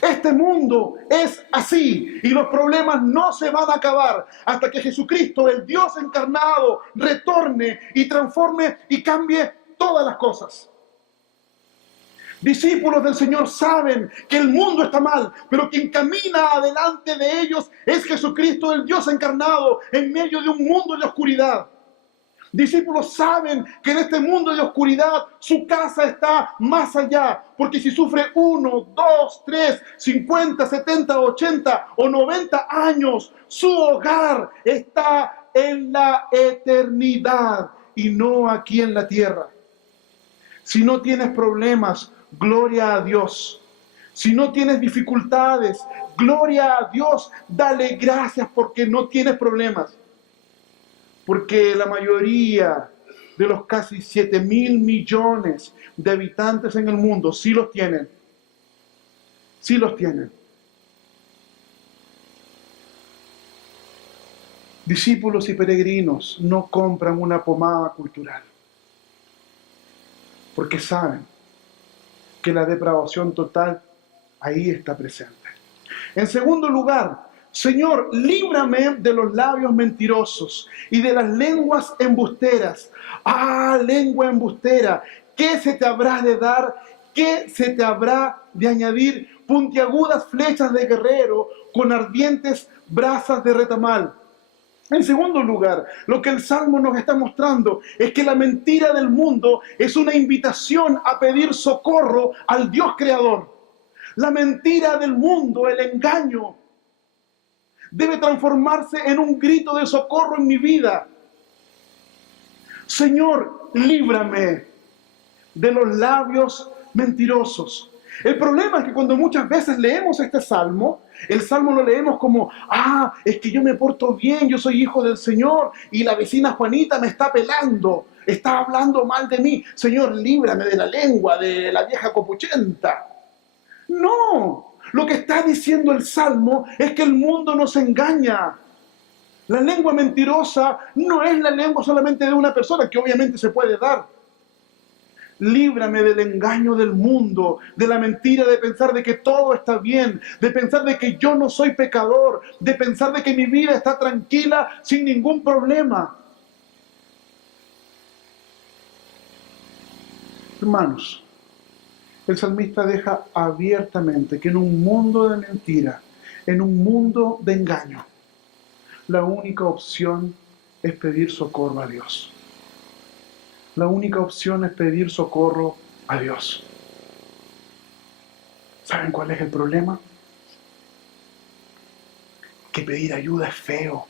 Este mundo es así y los problemas no se van a acabar hasta que Jesucristo, el Dios encarnado, retorne y transforme y cambie todas las cosas. Discípulos del Señor saben que el mundo está mal, pero quien camina adelante de ellos es Jesucristo, el Dios encarnado, en medio de un mundo de oscuridad. Discípulos saben que en este mundo de oscuridad su casa está más allá, porque si sufre 1, 2, 3, 50, 70, 80 o 90 años, su hogar está en la eternidad y no aquí en la tierra. Si no tienes problemas, gloria a Dios. Si no tienes dificultades, gloria a Dios. Dale gracias porque no tienes problemas. Porque la mayoría de los casi 7.000 millones de habitantes en el mundo sí los tienen. Sí los tienen. Discípulos y peregrinos no compran una pomada cultural. Porque saben que la depravación total ahí está presente. En segundo lugar, Señor, líbrame de los labios mentirosos y de las lenguas embusteras. Ah, lengua embustera, ¿qué se te habrá de dar? ¿Qué se te habrá de añadir? Puntiagudas flechas de guerrero con ardientes brasas de retamal. En segundo lugar, lo que el Salmo nos está mostrando es que la mentira del mundo es una invitación a pedir socorro al Dios creador. La mentira del mundo, el engaño, debe transformarse en un grito de socorro en mi vida. Señor, líbrame de los labios mentirosos. El problema es que cuando muchas veces leemos este salmo, el salmo lo leemos como, es que yo me porto bien, yo soy hijo del Señor y la vecina Juanita me está pelando, está hablando mal de mí. Señor, líbrame de la lengua de la vieja copuchenta. No, lo que está diciendo el salmo es que el mundo nos engaña. La lengua mentirosa no es la lengua solamente de una persona, que obviamente se puede dar. Líbrame del engaño del mundo, de la mentira de pensar de que todo está bien, de pensar de que yo no soy pecador, de pensar de que mi vida está tranquila sin ningún problema. Hermanos, el salmista deja abiertamente que en un mundo de mentira, en un mundo de engaño, la única opción es pedir socorro a Dios. La única opción es pedir socorro a Dios. ¿Saben cuál es el problema? Que pedir ayuda es feo,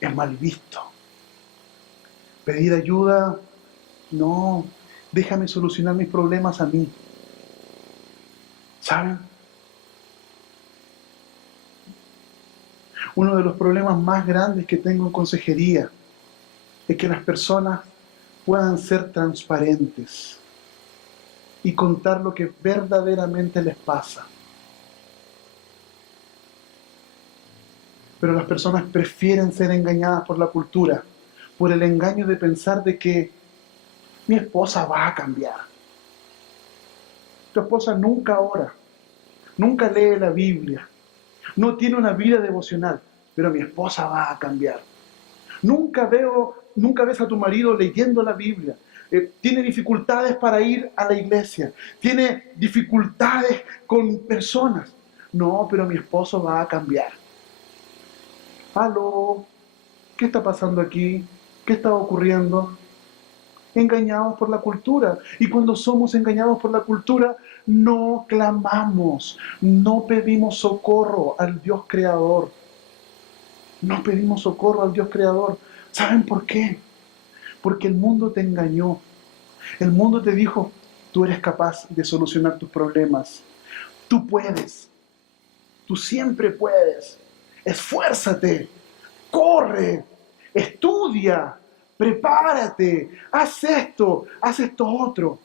es mal visto. Pedir ayuda, no, déjame solucionar mis problemas a mí. ¿Saben? Uno de los problemas más grandes que tengo en consejería es que las personas puedan ser transparentes y contar lo que verdaderamente les pasa. Pero las personas prefieren ser engañadas por la cultura, por el engaño de pensar de que mi esposa va a cambiar. Tu esposa nunca ora, nunca lee la Biblia, no tiene una vida devocional, pero mi esposa va a cambiar. Nunca ves a tu marido leyendo la Biblia. Tiene dificultades para ir a la iglesia. Tiene dificultades con personas. No, pero mi esposo va a cambiar. ¿Aló? ¿Qué está pasando aquí? ¿Qué está ocurriendo? Engañados por la cultura. Y cuando somos engañados por la cultura, no clamamos, no pedimos socorro al Dios creador. No pedimos socorro al Dios creador. ¿Saben por qué? Porque el mundo te engañó. El mundo te dijo, tú eres capaz de solucionar tus problemas. Tú puedes. Tú siempre puedes. Esfuérzate. Corre. Estudia. Prepárate. Haz esto otro.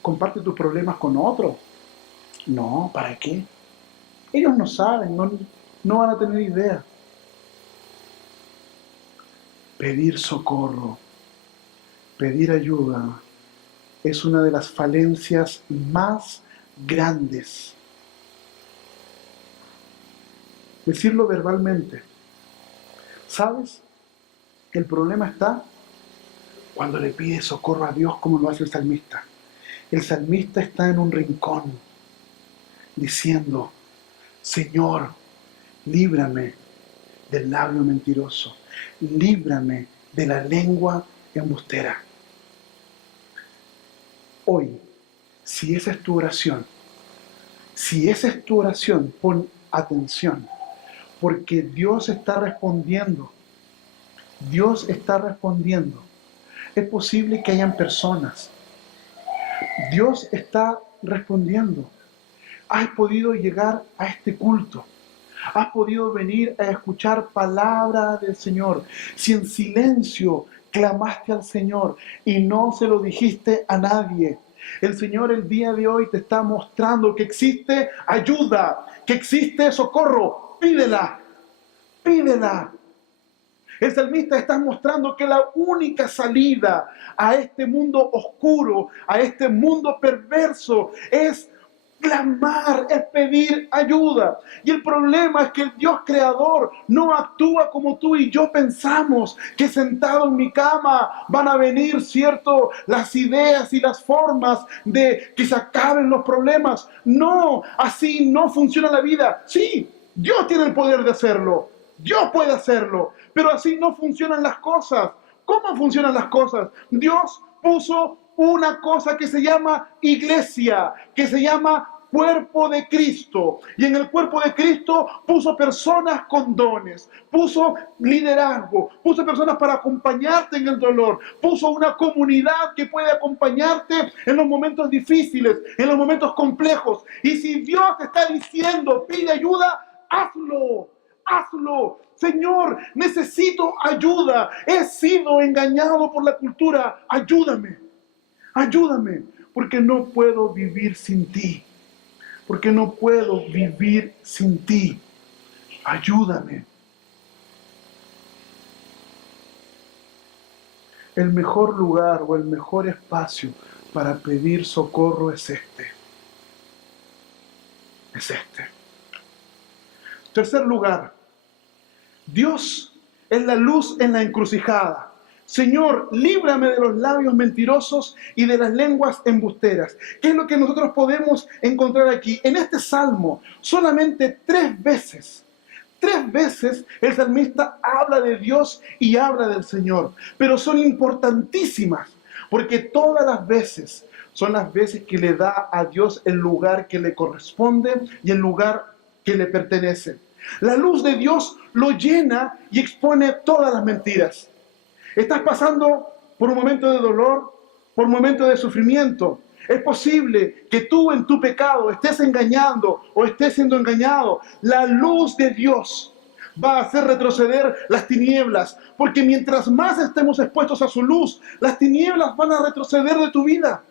¿Comparte tus problemas con otro? No, ¿para qué? Ellos no saben, no van a tener idea. Pedir socorro, pedir ayuda, es una de las falencias más grandes. Decirlo verbalmente. ¿Sabes? El problema está cuando le pides socorro a Dios como lo hace el salmista. El salmista está en un rincón diciendo, Señor, líbrame del labio mentiroso, líbrame de la lengua embustera. Hoy, si esa es tu oración, pon atención, porque Dios está respondiendo. Dios está respondiendo. Es posible que hayan personas. Dios está respondiendo. Has podido llegar a este culto. Has podido venir a escuchar palabra del Señor. Si en silencio clamaste al Señor y no se lo dijiste a nadie, el Señor el día de hoy te está mostrando que existe ayuda, que existe socorro. Pídela, pídela. El salmista está mostrando que la única salida a este mundo oscuro, a este mundo perverso, es clamar, es pedir ayuda. Y el problema es que el Dios creador no actúa como tú y yo pensamos, que sentado en mi cama van a venir, ¿cierto?, las ideas y las formas de que se acaben los problemas. No, así no funciona la vida. Sí, Dios tiene el poder de hacerlo, Dios puede hacerlo, pero así no funcionan las cosas. ¿Cómo funcionan las cosas? Dios puso una cosa que se llama iglesia, que se llama cuerpo de Cristo. Y en el cuerpo de Cristo puso personas con dones, puso liderazgo, puso personas para acompañarte en el dolor, puso una comunidad que puede acompañarte en los momentos difíciles, en los momentos complejos. Y si Dios te está diciendo, pide ayuda, hazlo, hazlo. Señor, necesito ayuda. He sido engañado por la cultura. Ayúdame, ayúdame, porque no puedo vivir sin ti. Porque no puedo vivir sin ti. Ayúdame. El mejor lugar o el mejor espacio para pedir socorro es este. Es este. Tercer lugar, Dios es la luz en la encrucijada. Señor, líbrame de los labios mentirosos y de las lenguas embusteras. ¿Qué es lo que nosotros podemos encontrar aquí? En este salmo, solamente 3 veces el salmista habla de Dios y habla del Señor. Pero son importantísimas, porque todas las veces son las veces que le da a Dios el lugar que le corresponde y el lugar que le pertenece. La luz de Dios lo llena y expone todas las mentiras. Estás pasando por un momento de dolor, por un momento de sufrimiento. Es posible que tú en tu pecado estés engañando o estés siendo engañado. La luz de Dios va a hacer retroceder las tinieblas, porque mientras más estemos expuestos a su luz, las tinieblas van a retroceder de tu vida.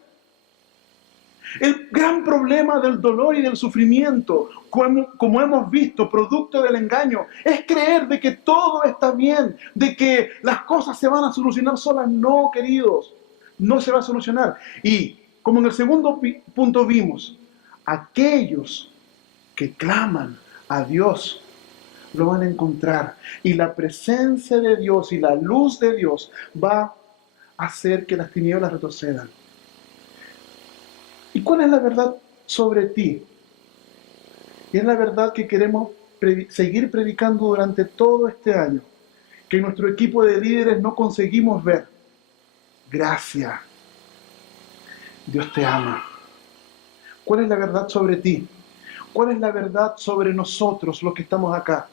El gran problema del dolor y del sufrimiento, como hemos visto, producto del engaño, es creer de que todo está bien, de que las cosas se van a solucionar solas. No, queridos, no se va a solucionar. Y como en el segundo punto vimos, aquellos que claman a Dios lo van a encontrar. Y la presencia de Dios y la luz de Dios va a hacer que las tinieblas retrocedan. ¿Y cuál es la verdad sobre ti? Y es la verdad que queremos seguir predicando durante todo este año, que nuestro equipo de líderes no conseguimos ver. Gracia. Dios te ama. ¿Cuál es la verdad sobre ti? ¿Cuál es la verdad sobre nosotros, los que estamos acá?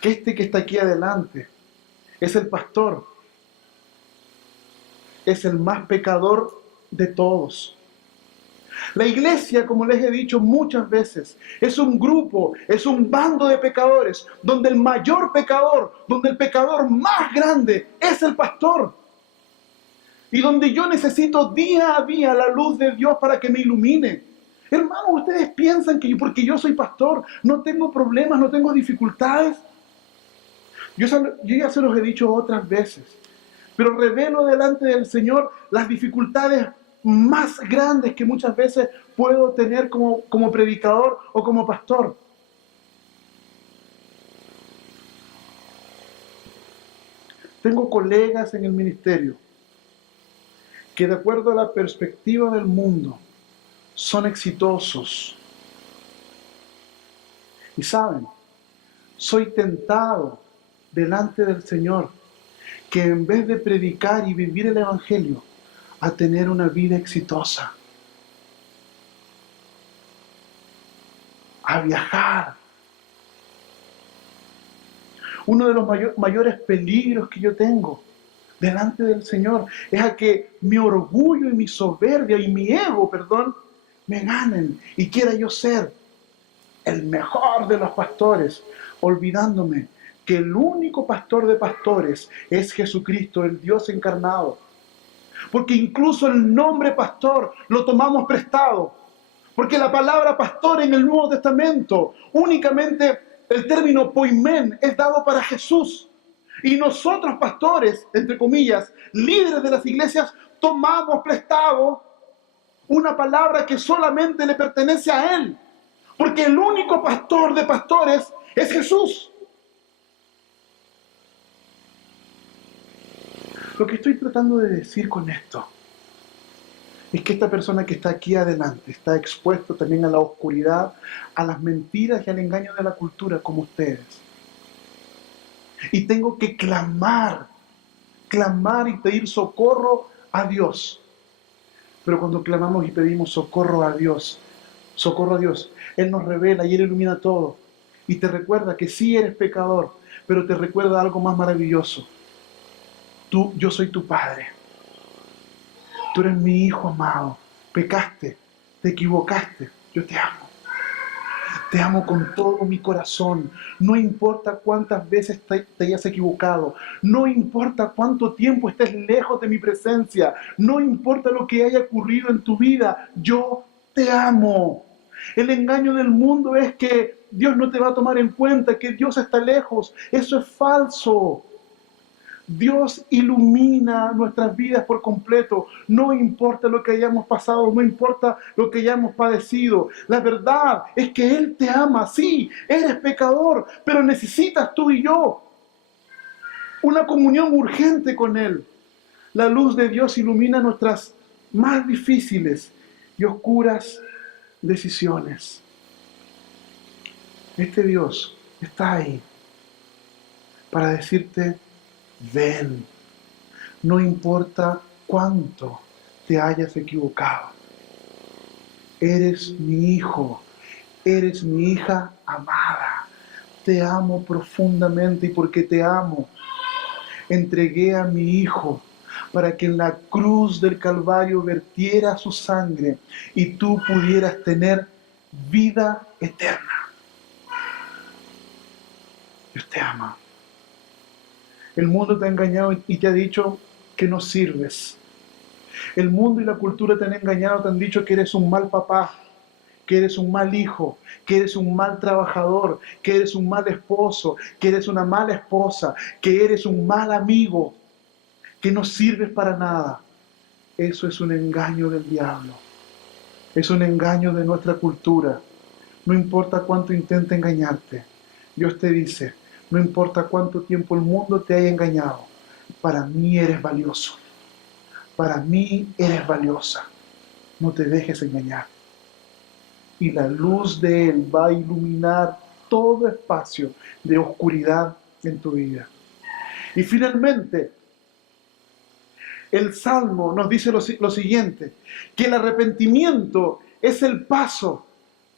Que este que está aquí adelante es el pastor, es el más pecador de todos. La iglesia, como les he dicho muchas veces, es un grupo, es un bando de pecadores, donde el mayor pecador, donde el pecador más grande es el pastor. Y donde yo necesito día a día la luz de Dios para que me ilumine. Hermanos, ustedes piensan que porque yo soy pastor no tengo problemas, no tengo dificultades. Yo ya se los he dicho otras veces, pero revelo delante del Señor las dificultades más grandes que muchas veces puedo tener como predicador o como pastor. Tengo colegas en el ministerio que, de acuerdo a la perspectiva del mundo, son exitosos. Y saben, soy tentado delante del Señor que en vez de predicar y vivir el Evangelio, a tener una vida exitosa, a viajar. Uno de los mayores peligros que yo tengo delante del Señor es a que mi orgullo y mi soberbia y mi ego, me ganen y quiera yo ser el mejor de los pastores, olvidándome que el único pastor de pastores es Jesucristo, el Dios encarnado. Porque incluso el nombre pastor lo tomamos prestado. Porque la palabra pastor en el Nuevo Testamento, únicamente el término poimen es dado para Jesús. Y nosotros pastores, entre comillas, líderes de las iglesias, tomamos prestado una palabra que solamente le pertenece a Él. Porque el único pastor de pastores es Jesús. Lo que estoy tratando de decir con esto es que esta persona que está aquí adelante está expuesto también a la oscuridad, a las mentiras y al engaño de la cultura como ustedes. Y tengo que clamar y pedir socorro a Dios. Pero cuando clamamos y pedimos socorro a Dios, Socorro a Dios. Él nos revela y Él ilumina todo. Y te recuerda que sí eres pecador, pero te recuerda algo más maravilloso. Yo soy tu Padre. Tú eres mi hijo amado. Pecaste, te equivocaste. Yo te amo. Te amo con todo mi corazón. No importa cuántas veces te hayas equivocado. No importa cuánto tiempo estés lejos de mi presencia. No importa lo que haya ocurrido en tu vida. Yo te amo. El engaño del mundo es que Dios no te va a tomar en cuenta, que Dios está lejos. Eso es falso. Dios ilumina nuestras vidas por completo. No importa lo que hayamos pasado, no importa lo que hayamos padecido. La verdad es que Él te ama. Sí, eres pecador, pero necesitas tú y yo una comunión urgente con Él. La luz de Dios ilumina nuestras más difíciles y oscuras decisiones. Este Dios está ahí para decirte: ven, no importa cuánto te hayas equivocado. Eres mi hijo, eres mi hija amada. Te amo profundamente y porque te amo, entregué a mi hijo para que en la cruz del Calvario vertiera su sangre y tú pudieras tener vida eterna. Dios te ama. El mundo te ha engañado y te ha dicho que no sirves. El mundo y la cultura te han engañado, te han dicho que eres un mal papá, que eres un mal hijo, que eres un mal trabajador, que eres un mal esposo, que eres una mala esposa, que eres un mal amigo, que no sirves para nada. Eso es un engaño del diablo. Es un engaño de nuestra cultura. No importa cuánto intente engañarte. Dios te dice: no importa cuánto tiempo el mundo te haya engañado, para mí eres valioso. Para mí eres valiosa. No te dejes engañar. Y la luz de Él va a iluminar todo espacio de oscuridad en tu vida. Y finalmente, el Salmo nos dice lo siguiente: que el arrepentimiento es el paso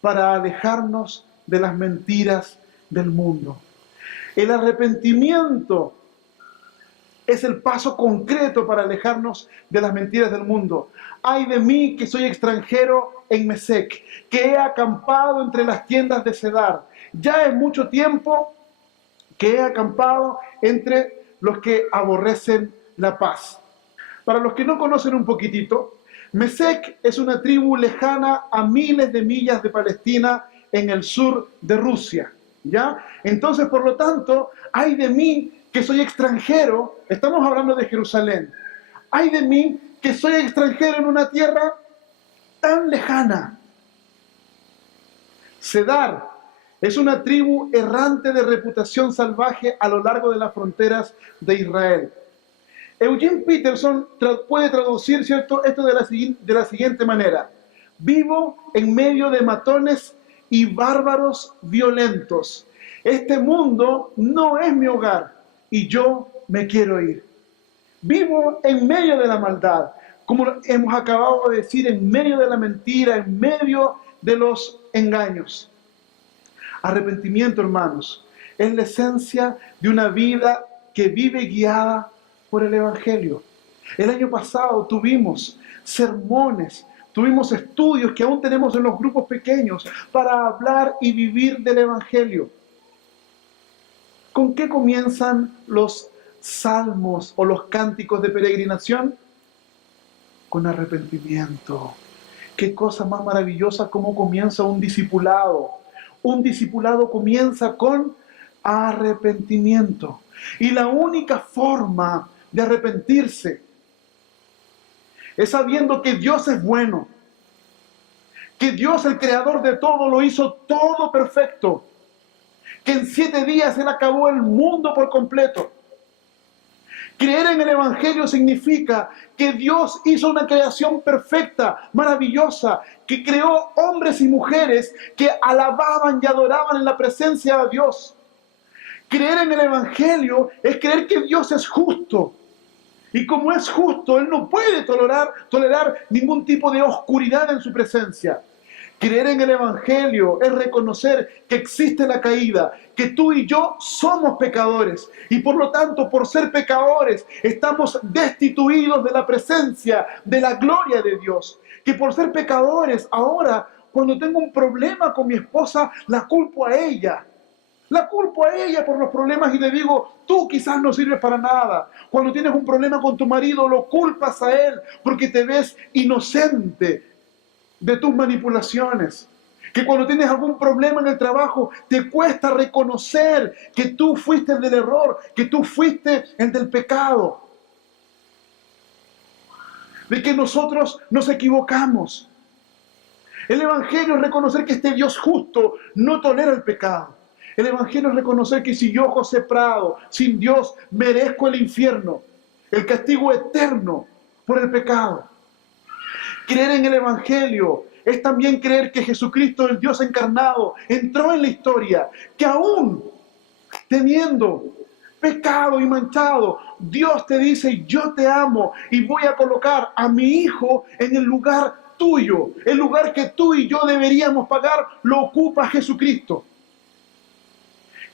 para alejarnos de las mentiras del mundo. El arrepentimiento es el paso concreto para alejarnos de las mentiras del mundo. Ay de mí que soy extranjero en Mesec, que he acampado entre las tiendas de Cedar. Ya es mucho tiempo que he acampado entre los que aborrecen la paz. Para los que no conocen un poquitito, Mesec es una tribu lejana a miles de millas de Palestina en el sur de Rusia. ¿Ya? Entonces, por lo tanto, ay de mí que soy extranjero, estamos hablando de Jerusalén, ay de mí que soy extranjero en una tierra tan lejana. Cedar es una tribu errante de reputación salvaje a lo largo de las fronteras de Israel. Eugene Peterson puede traducir, ¿cierto?, esto de la siguiente manera: vivo en medio de matones y bárbaros violentos. Este mundo no es mi hogar y yo me quiero ir. Vivo en medio de la maldad, como hemos acabado de decir, en medio de la mentira, en medio de los engaños. Arrepentimiento, hermanos, es la esencia de una vida que vive guiada por el Evangelio. El año pasado tuvimos sermones, tuvimos estudios que aún tenemos en los grupos pequeños para hablar y vivir del Evangelio. ¿Con qué comienzan los salmos o los cánticos de peregrinación? Con arrepentimiento. Qué cosa más maravillosa cómo comienza un discipulado. Un discipulado comienza con arrepentimiento. Y la única forma de arrepentirse es sabiendo que Dios es bueno, que Dios, el creador de todo, lo hizo todo perfecto, que en 7 días Él acabó el mundo por completo. Creer en el Evangelio significa que Dios hizo una creación perfecta, maravillosa, que creó hombres y mujeres que alababan y adoraban en la presencia de Dios. Creer en el Evangelio es creer que Dios es justo. Y como es justo, Él no puede tolerar ningún tipo de oscuridad en su presencia. Creer en el Evangelio es reconocer que existe la caída, que tú y yo somos pecadores y por lo tanto, por ser pecadores, estamos destituidos de la presencia, de la gloria de Dios. Que por ser pecadores, ahora, cuando tengo un problema con mi esposa, la culpo a ella. La culpo a ella por los problemas y le digo, tú quizás no sirves para nada. Cuando tienes un problema con tu marido, lo culpas a él porque te ves inocente de tus manipulaciones. Que cuando tienes algún problema en el trabajo, te cuesta reconocer que tú fuiste el del error, que tú fuiste el del pecado. De que nosotros nos equivocamos. El Evangelio es reconocer que este Dios justo no tolera el pecado. El Evangelio es reconocer que si yo, José Prado, sin Dios, merezco el infierno, el castigo eterno por el pecado. Creer en el Evangelio es también creer que Jesucristo, el Dios encarnado, entró en la historia, que aún teniendo pecado y manchado, Dios te dice, yo te amo y voy a colocar a mi hijo en el lugar tuyo. El lugar que tú y yo deberíamos pagar, lo ocupa Jesucristo.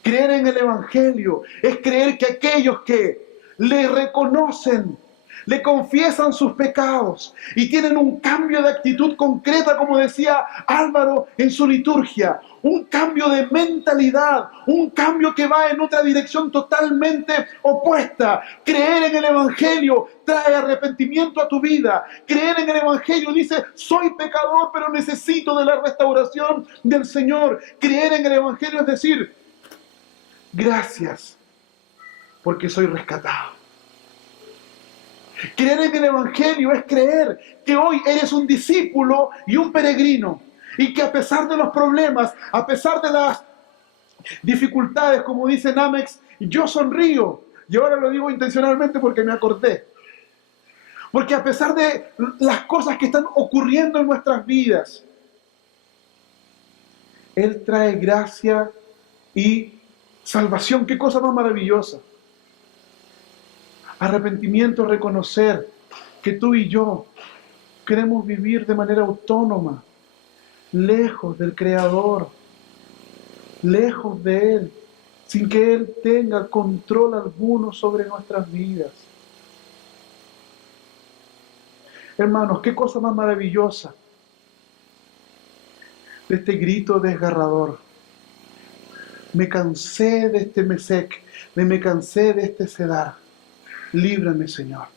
Creer en el Evangelio es creer que aquellos que le reconocen, le confiesan sus pecados y tienen un cambio de actitud concreta, como decía Álvaro en su liturgia, un cambio de mentalidad, un cambio que va en otra dirección totalmente opuesta. Creer en el Evangelio trae arrepentimiento a tu vida. Creer en el Evangelio dice, soy pecador, pero necesito de la restauración del Señor. Creer en el Evangelio es decir, gracias, porque soy rescatado. Creer en el Evangelio es creer que hoy eres un discípulo y un peregrino. Y que a pesar de los problemas, a pesar de las dificultades, como dice Namex, yo sonrío. Y ahora lo digo intencionalmente porque me acordé. Porque a pesar de las cosas que están ocurriendo en nuestras vidas, Él trae gracia y salvación. Qué cosa más maravillosa. Arrepentimiento, reconocer que tú y yo queremos vivir de manera autónoma, lejos del Creador, lejos de Él, sin que Él tenga control alguno sobre nuestras vidas. Hermanos, qué cosa más maravillosa de este grito desgarrador. Me cansé de este Mesec, me cansé de este Cedar. Líbrame, Señor.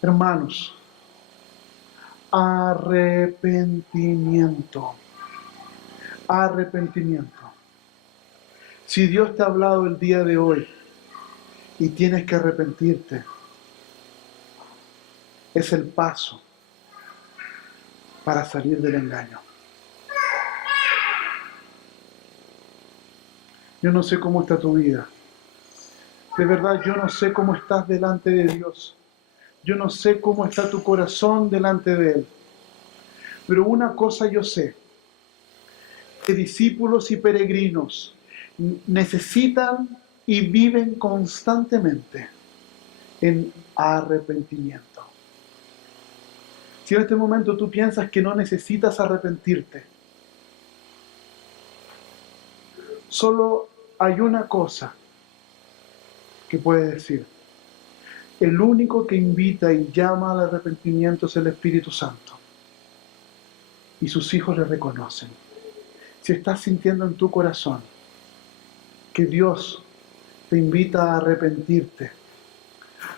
Hermanos, arrepentimiento. Arrepentimiento. Si Dios te ha hablado el día de hoy y tienes que arrepentirte, es el paso para salir del engaño. Yo no sé cómo está tu vida. De verdad, yo no sé cómo estás delante de Dios. Yo no sé cómo está tu corazón delante de Él. Pero una cosa yo sé, que discípulos y peregrinos necesitan y viven constantemente en arrepentimiento. Si en este momento tú piensas que no necesitas arrepentirte, solo hay una cosa que puedes decir. El único que invita y llama al arrepentimiento es el Espíritu Santo. Y sus hijos le reconocen. Si estás sintiendo en tu corazón que Dios te invita a arrepentirte,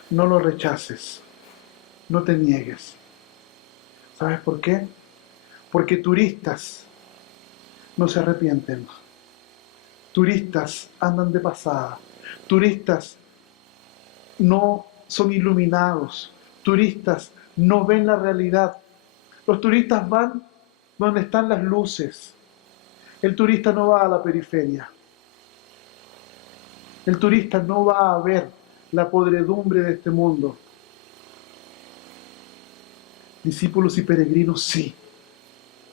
no lo rechaces, no te niegues. ¿Sabes por qué? Porque turistas no se arrepienten. Turistas andan de pasada. Turistas no son iluminados. Turistas no ven la realidad. Los turistas van donde están las luces. El turista no va a la periferia. El turista no va a ver la podredumbre de este mundo. Discípulos y peregrinos sí,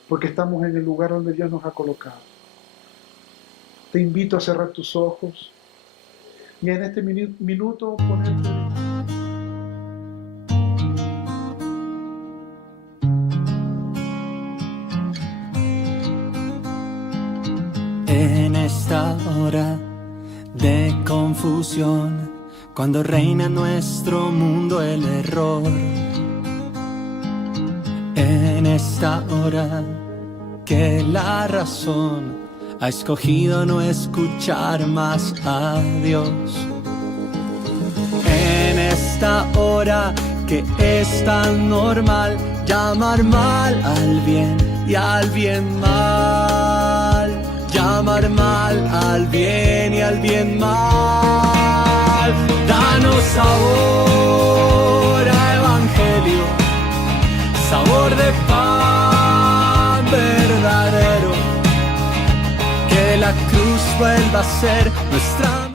porque estamos en el lugar donde Dios nos ha colocado. Te invito a cerrar tus ojos y en este minuto ponerte... En esta hora de confusión, cuando reina en nuestro mundo el error. En esta hora que la razón ha escogido no escuchar más a Dios. En esta hora que es tan normal llamar mal al bien y al bien mal, llamar mal al bien y al bien mal. Danos sabor a evangelio, sabor de pan verdadero, que la cruz vuelva a ser nuestra